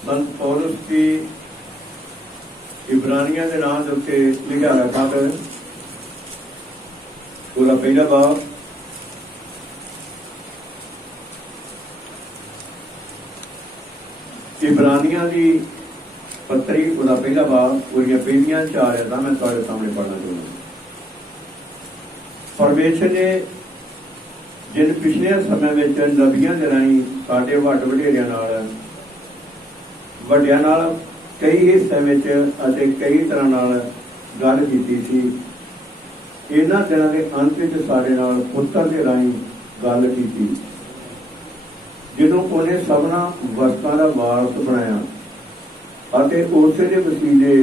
संत पौलुस की इब्रानिया के नाम के उत्ते लिखा है पत्र पूरा पहला बाब इब्रानिया की पत्री पूरा पहला बाब पूरी पहलियां 4 आयतां मैं तुहाडे सामने पढ़ना चाहूँगा। परमेश्वर ने जिन पिछले समय में नबियां के राही साडे वड वडेरियां नाल कई हिस्से में कई तरह नाल गल कीती सी। इन्हां दिनां दे अंत विच साडे नाल पुत्तर के राही गल कीती, जिन्हों उन्हें सबना वस्तां दा वारस बनाया अते उसे दे वसीले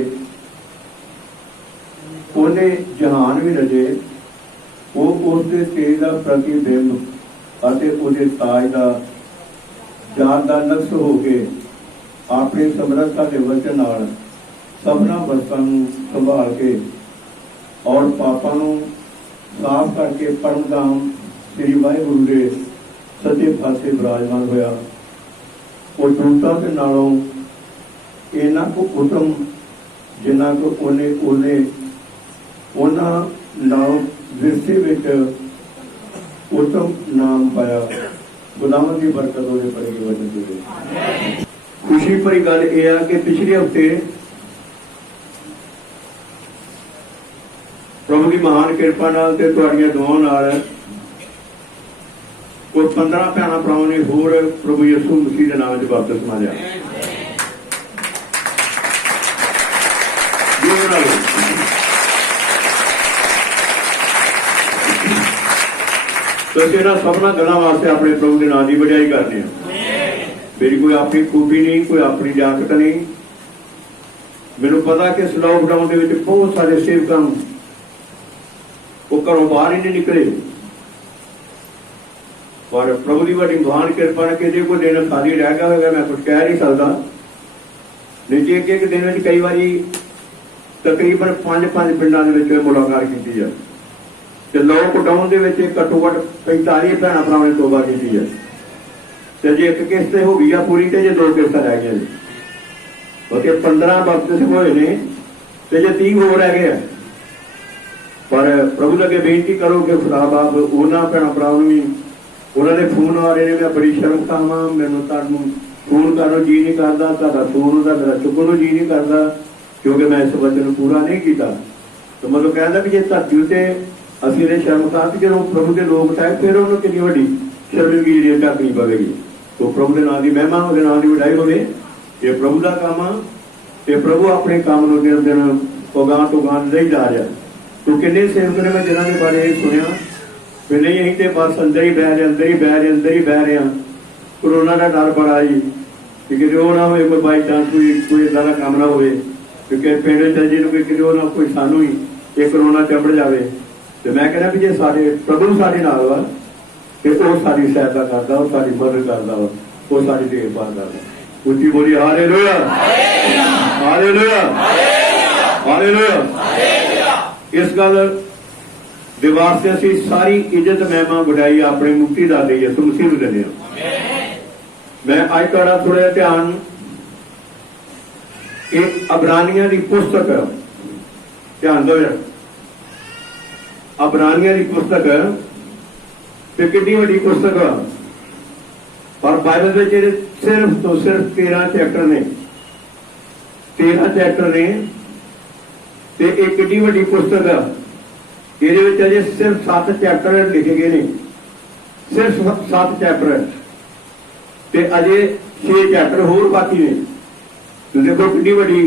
उन्हें जहान भी रजे। वो उसके तेज का प्रतिबिंब अते उहदे ताज का जात का नक्श हो के अपनी समर्थता के वचन नाल सबना वस्तां नूं संभाल के और पापां नूं साफ करके परमधाम श्री वाहिगुरू के सच्चे पासे विराजमान होया। वो दूतां दे नालों इन्ना को उत्तम जिन्ना को उन्हां नालों विरसे विच उत्तम नाम पाया। गुलामां की बरकत होने पड़ेगी वचन दे। खुशी भरी गल यह है कि पिछले हफ्ते प्रभु की महान कृपा नाल ते तुहाडीआं दुआवां नाल कोई 15 भैणां भरावां ने होर प्रभु यीशु मसीह के नाम च बपतिस्मा लिया। तो इन्हां सबना गल्लां वास्ते अपने प्रभु के नाम की वडियाई करने। मेरी कोई अपनी खूबी नहीं, कोई अपनी लियाकत नहीं। मैनूं पता कि इस लॉकडाउन के विच बहुत सारे सेवकां वो घरों बाहर ही नहीं निकले, पर प्रभु की बड़ी महान कृपा ने कि कोई दिन खाली रह गया होगा मैं कुछ कह नहीं सकता। नहीं जी एक दिन में कई बार तकरीबन 5 पिंडां दे विच मुलाकात की है। लॉकडाउन के घट्टो घट 45 भैन भरावां ने तौबा की है। जे एक किस्त हो गई है पूरी तो जे 2 किस्तां रह गई। 15 बपतिस्मे होए ने ते जे 30 होर रह गए। पर प्रभु लगे बेनती करो कि खुदा बाप उन्हां भैन भरावां नूं भी उन्होंने फोन आ रहे हैं। मैं बड़ी शर्म खावां, मैनूं तुहानूं फोन करनो जी नहीं करता, तुहाडा फोन उहदा मेरा चुकण नूं जी नहीं करता क्योंकि मैं इस वचन पूरा नहीं किया। तो मतलब कहता भी जे धरती उत्ते असीं इहदे शर्म खा कि जदों प्रभु के लोग चाहे फिर उन्होंने कितनी वड्डी शर्मिंदगी जिहड़ी ढकनी पवेगी। तो प्रभु के नाम की महिमा, उहदे नाम की वडाई होवे। ये प्रभु का काम आ ते प्रभु अपने काम नूं दिन दिन उगां तो उगां नहीं जा रहा। तो किन्ने सेवक ने मैं जिन्हां दे बारे सुनिया भी नहीं असीं ते बस अंदर ही बह रहे हैं। कोरोना का डर बड़ा जी कि किते वो ना होए कोई बाई चांस कोई इदां दा काम ना होए क्योंकि पिंड चल जी किते वो ना कोई सानूं ही ये कोरोना चंबड़ जाए। तो मैं कहना भी जे सारे प्रभु साडे नाल वा ते वो साडी सहायता करदा, वो साडी मदद करदा वा, वो साडी देखभाल करदा। उच्ची बोली हालेलुया, हालेलुया, हालेलुया। इस गल दे वास्ते असीं सारी इज्जत महिमा वडाई अपने मुक्तिदाता यीशु मसीह नूं दिंदे हां। मैं अज तुहाडा थोड़ा जिहा ध्यान एक अबरानियां की पुस्तक ध्यान दो। अबरानियां की पुस्तक ते कितनी वड्डी पुस्तक पर बाइबल में सिर्फ तो सिर्फ 13 चैप्टर ने। 13 चैप्टर ने ते एक कितनी वड्डी पुस्तक ये अजे सिर्फ 7 चैप्टर लिखे गए ने, सिर्फ 7 चैप्टर ते अजे 6 चैप्टर होर बाकी ने। तो देखो कितनी वड्डी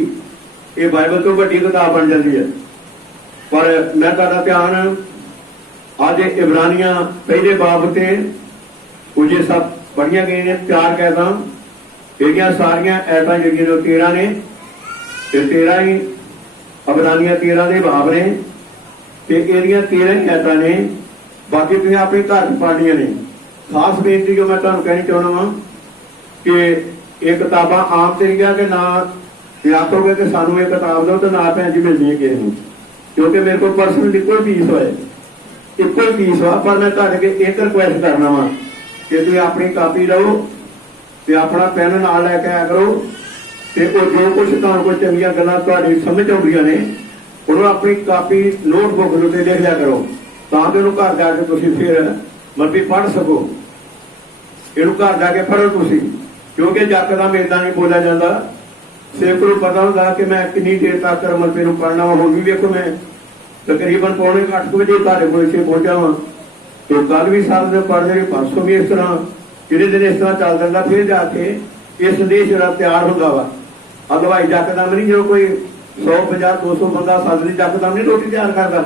ये बाइबल तो वड्डी किताब बन जाती है। पर मैं तुहाडा ध्यान आज इब्रानियां पहले बाब ते कुछ सब पढ़िया गई ने। 4 कैदां ये सारियां ऐतां जिहड़ियां 13 ने ते 13 ही इब्रानियां 13 दे बाब ने ते इहदियां 13 ही ऐतां ने। बाकी तुसीं अपने घर पढ़नियां ने। खास बेनती जो मैं तुहानूं कहनी चाहुंदा वां कि ये किताबां आम तरीका के ना आखोगे कि सानूं ये किताब दो तो ना भैन जी मिलनी है किसी नूं, क्योंकि मेरे को परसनल इक्को फीस होए, इक्को फीस वा। पर मैं तुहाडे अगे एक रिक्वेस्ट करना वा कि तुसीं अपनी कापी लो ते अपना पेन नाल लैके आया करो ਤੇ ਉਹ ਜੋ ਕੁਛ ਤੁਹਾਨੂੰ ਕੋਈ ਚੰਗੀਆਂ ਗੱਲਾਂ ਤੁਹਾਡੀ ਸਮਝ ਆਉਂਦੀਆਂ ਨੇ ਉਹਨੂੰ ਆਪਣੀ ਕਾਪੀ ਨੋਟਬੁੱਕ ਦੇ ਉੱਤੇ ਲਿਖ ਲਿਆ ਕਰੋ, ਤਾਂ ਕਿ ਉਹਨੂੰ ਘਰ ਜਾ ਕੇ ਤੁਸੀਂ ਫਿਰ ਮਤਲਬ ਪੜ੍ਹ ਸਕੋ। ਇਹਨੂੰ ਘਰ ਜਾ ਕੇ ਪੜ੍ਹੋ ਤੁਸੀਂ, ਕਿਉਂਕਿ ਯਕਦਮ ਏਦਾਂ ਨਹੀਂ ਬੋਲਿਆ ਜਾਂਦਾ। ਸੇਵਕ ਨੂੰ ਪਤਾ ਹੁੰਦਾ ਕਿ ਮੈਂ ਕਿੰਨੀ ਦੇਰ ਤੱਕ ਮਤਲਬ ਨੂੰ ਪੜ੍ਹਨਾ ਵਾ। ਹੁਣ ਵੀ ਵੇਖੋ ਮੈਂ ਤਕਰੀਬਨ 7:45 ਵਜੇ ਤੁਹਾਡੇ ਕੋਲ ਇੱਥੇ ਪਹੁੰਚਾ ਵਾਂ, ਤੇ ਕੱਲ ਵੀ ਸਾਰੇ ਦਿਨ ਪੜ੍ਹਦੇ ਰਹੇ, ਪਰਸੋਂ ਵੀ ਇਸ ਤਰ੍ਹਾਂ, ਕਿਹੜੇ ਦਿਨ ਇਸ ਤਰ੍ਹਾਂ ਚੱਲ ਜਾਂਦਾ। ਫਿਰ ਜਾ ਕੇ ਇਹ ਸੰਦੇਸ਼ ਜਿਹੜਾ ਤਿਆਰ ਹੁੰਦਾ ਵਾ। ਅਦਵਾਈ ਯਕਦਮ ਨਹੀਂ, ਜਦੋਂ ਕੋਈ 150 200 ਬੰਦਾ ਸੱਜਦੀ ਯਕਦਮ ਨਹੀਂ ਰੋਟੀ ਤਿਆਰ ਕਰਦਾ।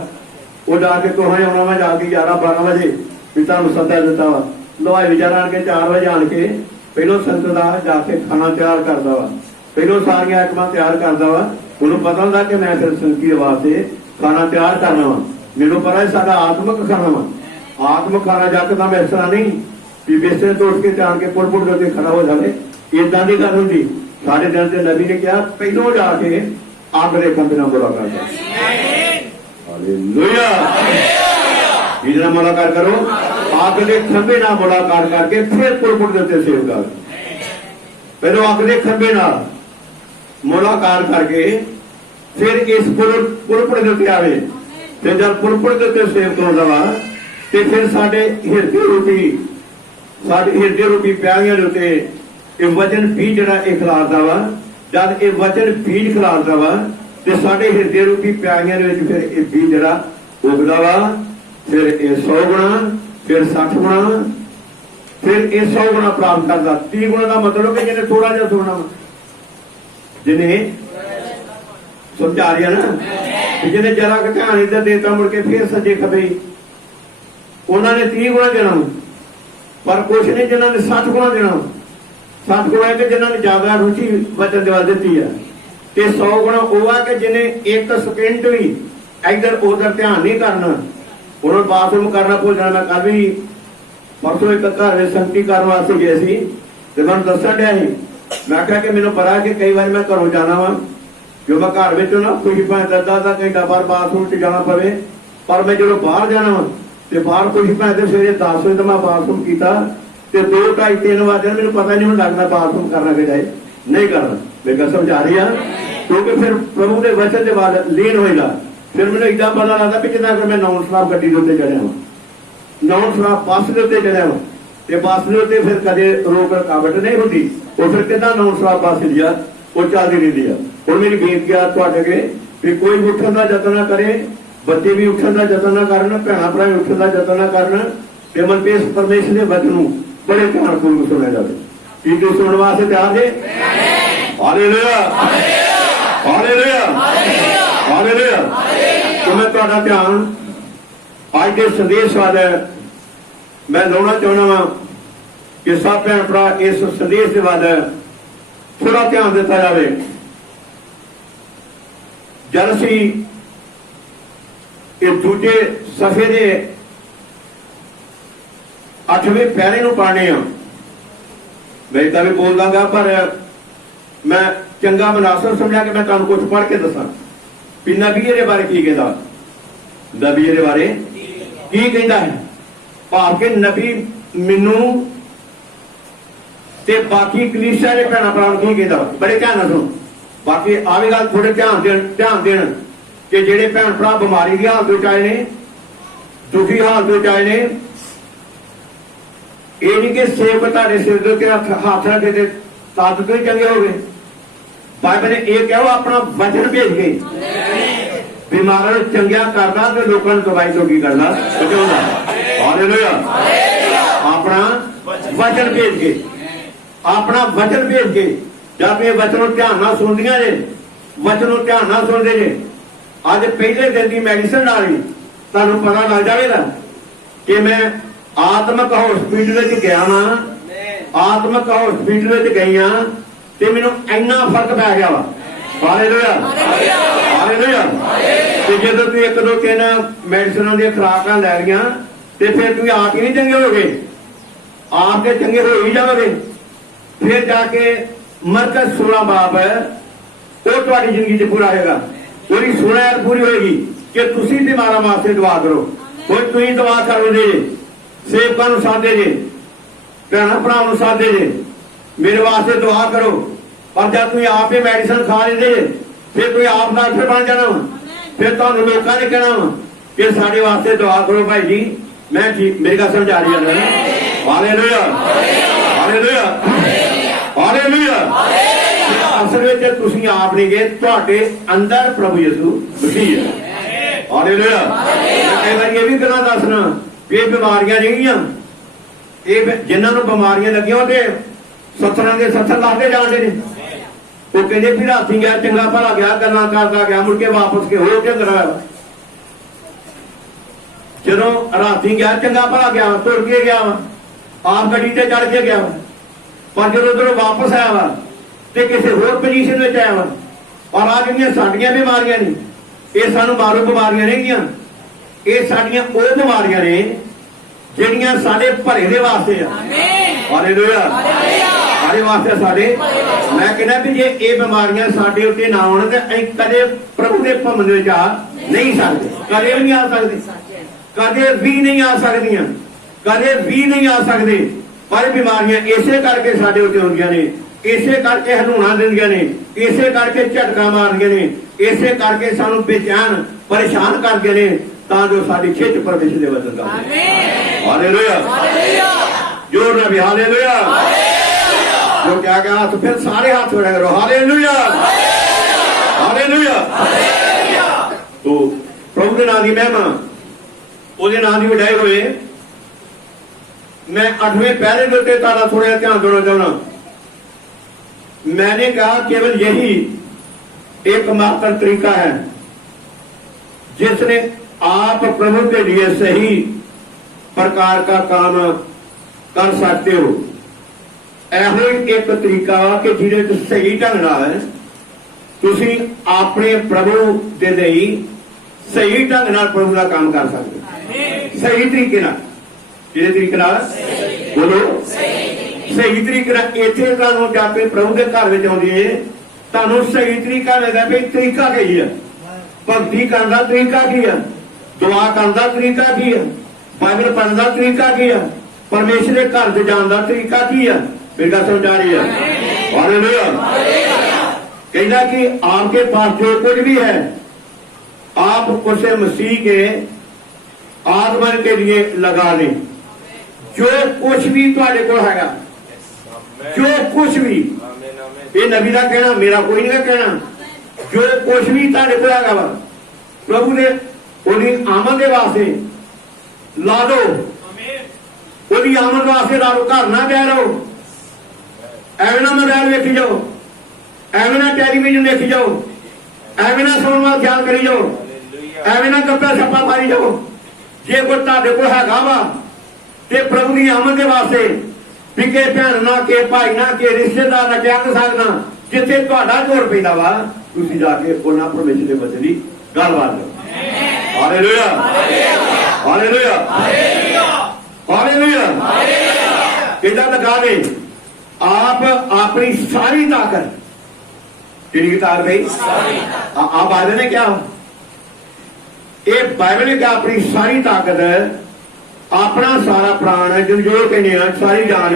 ਉਹ ਜਾ ਕੇ ਕੋਹਾਂ ਆਉਣਾ ਵਾ, ਜਾ ਕੇ 11-12 ਵਜੇ ਵੀ ਤੁਹਾਨੂੰ ਸੱਦਾ ਦਿੱਤਾ ਵਾ। ਦਵਾਈ ਵਿਚਾਰ ਆਣ ਕੇ 4 ਵਜੇ ਆਣ ਕੇ ਪਹਿਲੋਂ ਸੰਤ ਦਾ ਜਾ ਕੇ ਖਾਣਾ ਤਿਆਰ ਕਰਦਾ ਵਾ, ਪਹਿਲੋਂ ਸਾਰੀਆਂ ਆਈਟਮਾਂ ਤਿਆਰ ਕਰਦਾ ਵਾ। ਉਹਨੂੰ ਪਤਾ ਹੁੰਦਾ ਕਿ ਮੈਂ ਫਿਰ ਸੰਗਤੀ ਦੇ ਵਾਸਤੇ ਖਾਣਾ ਤਿਆਰ ਕਰਨਾ ਵਾ। ਮੈਨੂੰ ਪਤਾ ਸਾਡਾ ਆਤਮਿਕ ਖਾਣਾ ਵਾ। ਆਤਮਿਕ ਖਾਣਾ ਯਕਦਮ ਇਸ ਤਰ੍ਹਾਂ ਨਹੀਂ ਵੀ ਬਿਸਤਰੇ ਤੋਂ ਉੱਠ ਕੇ ਜਾਣ ਕੇ ਪੁੱਟ ਕਰਕੇ ਖੜਾ ਹੋ ਜਾਵੇ, ਏਦਾਂ ਦੀ ਗੱਲ ਹੁੰਦੀ। ਸਾਡੇ ਦਿਨ ਤੇ ਨਬੀ ਨੇ ਕਿਹਾ ਪਹਿਲੋਂ ਜਾ ਕੇ ਅੱਗ ਦੇ ਖੰਭੇ ਨਾਲ ਮੁਲਾਕਾਤ ਕਰੋ। ਹਾਲੇਲੂਇਆ। ਜਿਹਦੇ ਨਾਲ ਮੁਲਾਕਾਤ ਕਰੋ, ਅੱਗ ਦੇ ਖੰਭੇ ਨਾਲ ਮੁਲਾਕਾਤ ਕਰਕੇ ਫਿਰ ਪੁੱਟ ਦੇ ਉੱਤੇ ਸੇਵ ਕਰ। ਪਹਿਲੋਂ ਅੱਗ ਦੇ ਖੰਭੇ ਨਾਲ ਮੁਲਾਕਾਤ ਕਰਕੇ ਫਿਰ ਇਸ ਪੁਰਪੜ ਦੇ ਉੱਤੇ ਆਵੇ, ਤੇ ਜਦ ਪੁਰਪੜ ਦੇ ਉੱਤੇ ਸੇਵ ਕਰਾਉਂਦਾ ਵਾ, ਤੇ ਫਿਰ ਸਾਡੇ ਹਿਰਦੇ ਰੂਪੀ ਪਿਆਰੀਆਂ ਦੇ ਉੱਤੇ ਇਹ ਵਚਨ ਬੀਜ ਜਿਹੜਾ ਇਹ ਖਿਲਾਰਦਾ ਵਾ। ਜਦ ਇਹ ਵਚਨ ਬੀਜ ਖਿਲਾਰਦਾ ਵਾ, ਤੇ ਸਾਡੇ ਹਿਰਦੇ ਰੂਪੀ ਪਿਆਰੀਆਂ ਦੇ ਵਿੱਚ ਫਿਰ ਇਹ ਬੀਜ ਜਿਹੜਾ ਉਗਦਾ ਵਾ। ਫਿਰ ਇਹ 100 ਗੁਣਾ, ਫਿਰ 60 ਗੁਣਾ, ਫਿਰ ਇਹ 100 ਗੁਣਾ ਪ੍ਰਾਪਤ ਕਰਦਾ। 30 ਗੁਣਾ ਦਾ ਮਤਲਬ ਕਿ ਜਿਹਨੇ ਥੋੜਾ ਜਿਹਾ ਸੁਣਨਾ, ਜਿਹਨੇ ਸਮਝਾ ਰਿਹਾ ਨਾ, ਜਿਹਨੇ ਜਰਾ ਕੁ ਧਿਆਨ ਇੱਧਰ ਦੇਤਾ ਮੁੜ ਕੇ ਫਿਰ ਸੱਜੇ ਖੱਬੇ, ਉਹਨਾਂ ਨੇ 30 ਗੁਣਾ ਦੇਣਾ। ਪਰ ਕੁਛ ਨੇ ਜਿਨ੍ਹਾਂ ਨੇ 60 ਗੁਣਾ ਦੇਣਾ। 60 ਗੁਣਾ ਕਿ ਜਿਨ੍ਹਾਂ ਨੇ ਜ਼ਿਆਦਾ ਰੁਚੀ ਵਚਨ ਦਿਵਾ ਦਿੱਤੀ ਹੈ, ਤੇ 100 ਗੁਣਾ ਉਹ ਆ ਕਿ ਜਿਹਨੇ 1 ਸਕਿੰਟ ਵੀ ਇੱਧਰ ਉਧਰ ਧਿਆਨ ਨਹੀਂ ਕਰਨਾ। ਉਹਨਾਂ ਬਾਥਰੂਮ ਕਰਨਾ ਭੁੱਲ ਜਾਣਾ। ਮੈਂ ਕੱਲ ਵੀ ਪਰਸੋਂ ਇੱਕ ਘਰ ਵਿੱਚ ਸੰਗਤੀ ਕਰਨ ਵਾਸਤੇ ਗਏ ਸੀ, ਤੇ ਮੈਨੂੰ ਦੱਸਣ ਡਿਆ ਸੀ। ਮੈਂ ਕਿਹਾ ਕਿ ਮੈਨੂੰ ਪਤਾ ਕਿ ਕਈ ਵਾਰ ਮੈਂ ਘਰੋਂ ਜਾਣਾ ਵਾ, ਜੋ ਮੈਂ ਘਰ ਵਿੱਚੋਂ ਨਾ ਕੋਈ ਭਾਵੇਂ ਅੱਧਾ ਘੰਟਾ ਬਾਹਰ ਬਾਥਰੂਮ 'ਚ ਜਾਣਾ ਪਵੇ, ਪਰ ਮੈਂ ਜਦੋਂ ਬਾਹਰ ਜਾਣਾ ਵਾ ਤੇ ਬਾਹਰ ਕੋਈ ਭਾਵੇਂ ਤੇ ਸਵੇਰੇ 10 ਵਜੇ ਤੋਂ ਮੈਂ ਬਾਥਰੂਮ ਕੀਤਾ, ਤੇ 2 2:30 3 ਵਜੇ ਮੈਨੂੰ ਪਤਾ ਨਹੀਂ ਹੁਣ ਲੱਗਦਾ ਬਾਥਰੂਮ ਕਰਨਾ ਕਿ ਜਾਏ ਨਹੀਂ ਕਰਨਾ। ਮੈਂ ਕਸਮ ਜਾ ਰਹੀ ਹਾਂ, ਕਿਉਂਕਿ ਫਿਰ ਪ੍ਰਭੂ ਦੇ ਵਚਨ ਦੇ ਬਾਅਦ ਲੀਨ ਹੋਏਗਾ। ਫਿਰ ਮੈਨੂੰ ਏਦਾਂ ਪਤਾ ਲੱਗਦਾ ਵੀ ਜਿੱਦਾਂ ਕਿ ਮੈਂ ਨੌਨ ਸਟਾਪ ਗੱਡੀ ਦੇ ਉੱਤੇ ਚੜਿਆ ਵਾਂ, ਨੌਨ ਸਟਾਪ ਬੱਸ ਦੇ ਉੱਤੇ ਚੜਿਆ ਵਾਂ, ਤੇ ਬੱਸ ਦੇ ਉੱਤੇ ਫਿਰ ਕਦੇ ਰੋਕ ਰਕਾਵਟ ਨਹੀਂ ਹੁੰਦੀ। ਉਹ ਫਿਰ ਕਿੱਦਾਂ ਨੌਨ ਸਟਾਪ ਬੱਸ ਜਿਹੜੀ ਆ ਉਹ ਚੱਲਦੀ ਰਹਿੰਦੀ ਆ। ਹੁਣ ਮੇਰੀ ਬੇਨਤੀ ਆ ਤੁਹਾਡੇ ਅੱਗੇ ਵੀ ਕੋਈ ਉੱਠਣ ਦਾ ਯਤਨ ਨਾ ਕਰੇ, ਬੱਚੇ ਵੀ ਉੱਠਣ ਦਾ ਯਤਨ ਨਾ ਕਰਨ, ਭੈਣਾਂ ਭਰਾ ਵੀ ਉੱਠਣ ਦਾ ਯਤਨ ਨਾ ਕਰਨ, ਤੇ ਮਨਪੇਸ਼ ਪਰਮੇਸ਼ਰ ਦੇ ਵਚਨ ਨੂੰ ਬੜੇ ਧਿਆਨ ਪੂਰਵਕ ਸੁਣਿਆ ਜਾਵੇ। ਕੀ ਤੁਸੀਂ ਸੁਣਨ ਵਾਸਤੇ ਤਿਆਰ ਜੇ? Hallelujah, hallelujah, hallelujah. ਤੇ ਮੈਂ ਤੁਹਾਡਾ ਧਿਆਨ ਅੱਜ ਦੇ ਸੰਦੇਸ਼ ਵੱਲ ਮੈਂ ਲਾਉਣਾ ਚਾਹੁੰਦਾ ਵਾਂ ਕਿ ਸਭ ਭੈਣ ਭਰਾ ਇਸ ਸੰਦੇਸ਼ ਦੇ ਵੱਲ ਥੋੜਾ ਧਿਆਨ ਦਿੱਤਾ ਜਾਵੇ। ਜਦ ਅਸੀਂ ਇਹ ਦੂਜੇ ਸਫ਼ੇ ਦੇ 8ਵੇਂ ਪੈਰੇ ਨੂੰ ਪੜ੍ਹਨੇ ਆ, ਮੈਂ ਤਾਂ ਵੀ ਬੋਲ ਦਾਂਗਾ, ਪਰ ਮੈਂ ਚੰਗਾ ਮਨਾਸਬ ਸਮਝਿਆ ਕਿ ਮੈਂ ਤੁਹਾਨੂੰ ਕੁਝ ਪੜ੍ਹ ਕੇ ਦੱਸਾਂ ਵੀ ਨਬੀ ਦੇ ਬਾਰੇ ਕੀ ਕਹਿੰਦਾ। ਨਬੀ ਦੇ ਬਾਰੇ ਕੀ ਕਹਿੰਦਾ ਹੈ, ਭਾਵ ਕਿ ਨਬੀ ਮੈਨੂੰ ਤੇ ਬਾਕੀ ਕਲੀਸਿਆ ਦੇ ਭੈਣਾਂ ਭਰਾਵਾਂ ਨੂੰ ਕੀ ਕਹਿੰਦਾ। ਬੜੇ ਧਿਆਨ ਨਾਲ ਸੁਣੋ। ਬਾਕੀ ਆਹ ਵੀ ਗੱਲ ਥੋੜੇ ਧਿਆਨ ਦੇਣ ਕਿ ਜਿਹੜੇ ਭੈਣ ਭਰਾ ਬਿਮਾਰੀ ਦੀ ਹਾਲਤ ਵਿੱਚ ਆਏ ਨੇ, ਦੁਖੀ ਹਾਲਤ ਵਿੱਚ ਆਏ ਨੇ, ਇਹ ਨਹੀਂ ਕਿ ਸੇਵਕ ਤੁਹਾਡੇ ਸਿਰ ਦੇ ਉੱਤੇ ਹੱਥ ਰੱਖ ਕੇ ਤਾਕਤ ਤੋਂ ਹੀ ਚੰਗੇ ਹੋ ਗਏ। ਬਾਈਬਲ ਨੇ ਇਹ ਕਿਹਾ ਆਪਣਾ ਵਚਨ ਭੇਜ ਕੇ ਬਿਮਾਰਾਂ ਨੂੰ ਚੰਗਿਆ ਕਰਦਾ ਤੇ ਲੋਕਾਂ ਨੂੰ ਦਵਾਈ ਤੋਂ ਕੀ ਕਰਦਾ, ਬਚਾਉਂਦਾ। ਹਾਲੇਲੂਇਆ। ਆਪਣਾ ਵਚਨ ਭੇਜ ਕੇ, ਆਪਣਾ ਵਚਨ ਭੇਜ ਕੇ। ਜਦ ਇਹ ਵਚਨ ਨੂੰ ਧਿਆਨ ਨਾਲ ਸੁਣਦੀਆਂ ਜੇ, ਵਚਨ ਨੂੰ ਧਿਆਨ ਨਾਲ ਸੁਣਦੇ ਜੇ, ਅੱਜ ਪਹਿਲੇ ਦਿਨ ਦੀ ਮੈਡੀਸਨ ਨਾਲ ਹੀ ਤੁਹਾਨੂੰ ਪਤਾ ਲੱਗ ਜਾਵੇਗਾ ਕਿ ਮੈਂ ਆਤਮਿਕ ਹਸਪੀਟਲ ਵਿੱਚ ਗਿਆ ਵਾਂ, ਆਤਮਿਕ ਹਸਪੀਟਲ ਵਿੱਚ ਗਈਆਂ ਤੇ ਮੈਨੂੰ ਇੰਨਾ ਫਰਕ ਪੈ ਗਿਆ ਵਾ। Hallelujah, hallelujah. ਤੇ ਜਦੋਂ ਤੁਸੀਂ 1 2 3 ਮੈਡੀਸਨਾਂ ਦੀਆਂ ਖੁਰਾਕਾਂ ਲੈ ਲਈਆਂ ਤੇ ਫਿਰ ਤੁਸੀਂ ਆਪ ਹੀ ਨਹੀਂ ਚੰਗੇ ਹੋ ਗਏ, ਆਪ ਦੇ ਚੰਗੇ ਹੋ ਹੀ ਜਾਓਗੇ। ਫਿਰ ਜਾ ਕੇ ਮਰਕਜ਼ 16 ਬਾਬ ਉਹ ਤੁਹਾਡੀ ਜ਼ਿੰਦਗੀ 'ਚ ਪੂਰਾ ਹੋਏਗਾ। ਉਹਦੀ 16 ਪੂਰੀ ਹੋਏਗੀ ਕਿ ਤੁਸੀਂ ਬਿਮਾਰਾਂ ਵਾਸਤੇ ਦੁਆ ਕਰੋ। ਕੋਈ ਤੁਸੀਂ ਦੁਆ ਕਰੋ ਜੇ, ਸੇਵਕਾਂ ਨੂੰ ਸਾਦੇ ਜੇ, ਭੈਣਾਂ ਭਰਾਵਾਂ ਨੂੰ ਸਾਦੇ ਜੇ, ਮੇਰੇ ਵਾਸਤੇ ਦੁਆ ਕਰੋ। पर जब तुम आप ही मेडिसिन खा लेते फिर तुम आप डॉक्टर बन जाना वा, फिर तुहानू लोगों ने कहना वा कि साडे वास्ते दुआ करो भाई जी। मैं ठीक मेरी गल समझा रही है। Hallelujah hallelujah hallelujah. असल में तुसीं आप नहीं गए, तुहाडे अंदर प्रभु यीशु मसीह है। हालेलुया। कई बार ये भी गल्लां दसना ये बीमारियां नहीं, ये जिन्होंने बीमारियां लगियां ते 70 के 70 लाते जाते हैं। वो कहते भी राती गया चंगा भला गया गल्लां करता गया मुड़ के वापस के हो के कराया। जो राती गया चंगा भला गया तुर के गया आप गड्डी ते चढ़ के गया, पर जो उधरों वापस आया वा तो किसी होर पोजीशन में आया वा। और आ जिहड़ियां साडियां बीमारियां ने ये सानू मारू बीमारियां नहीं गियां, ये साडियां वो बीमारियां ने जिहड़ियां साडे भले दे वास्ते आ। हालेलुया साडे वास्ते साडे। मैं कहना भी जे ये बीमारियां साडे उत्ते ना आउण ते असीं कदे प्रभु दे भवन विच आ नहीं सकदे, कदे भी नहीं आ सकदे, कदे भी नहीं आ सकदियां, कदे भी नहीं आ सकदे। पर बीमारियां इसे करके साडे उत्ते हुंदियां ने, इसे करके हलूणा दिंदियां ने, इसे करके झटका मारदियां ने, इसे करके सानू बेचैन परेशान करदियां ने तां जो साडी खिच परमेश्वर दे वचन दा। हालेलुया जोर नाल भी हालेलुया। जो क्या कहा तो फिर सारे हाथ जोड़े करो हालेलुया हालेलुया। तो प्रभु के नाम की महिमा ਉਹਦੇ नाम की वडाई होए। मैं 8वें पहरे के उत्ते तारा थोड़ा ध्यान देना चाहना। मैंने कहा केवल यही एकमात्र तरीका है जिसने आप प्रभु के लिए सही प्रकार का काम कर सकते हो। ਇਹੋ एक तरीका कि जिहदे सही ढंग नाल तुसीं अपने प्रभु दे लई सही ढंग नाल प्रभु का काम कर सकते हो। सही तरीके नाल, किहड़े तरीके नाल बोलो सही तरीके नाल। इत्थे तुहानू जाके प्रभु के घर विच आउंदी है तुहानू सही तरीका मिलदा भी तरीका की है, भगती करन दा तरीका की है, दुआ करन दा तरीका की है, बाइबल पढ़न दा तरीका की है, परमेश्वर के घर च जाण दा तरीका की है। मेरी गल समझ आ रही है। हालेलुया। कहना कि आपके पास जो कुछ भी है आप उसे मसीह के आगमन के लिए लगा दें। जो कुछ भी तुहाडे कोल हैगा, जो कुछ भी, ये नबी का कहना मेरा कोई नहीं कहना, जो कुछ भी तुहाडे कोल हैगा वा प्रभु ने ओदी आमद दे वास्ते ला दो, ओदी आमद वास्ते ला दो। घर ना बह रहो, एवं ना मोबाइल वेखी जाओ, एवं ना टेलीविजन देखी जाओ, एवं ना सुनने वाल ख्याल करी जाओ, एवं ना गप्पा सप्पा मारी जाओ। जे कोई तुहाडे कोल हैगा वा ते प्रभु की आमद के वास्ते भी के भैन ना के भाई ना के रिश्तेदार ना क्या कर सकना, जिथे तुहाडा जोर पैंदा वा तुसीं जाके उन्हां परमेश्वर दे बच्चे दी गलबात करो। Hallelujah hallelujah hallelujah. इदां लगा दे आप अपनी सारी ताकत, किहड़ी ताकत है आप बाइबल ने क्या, ये बाइबल ने क्या अपनी सारी ताकत, अपना सारा प्राण जो कहने सारी जान,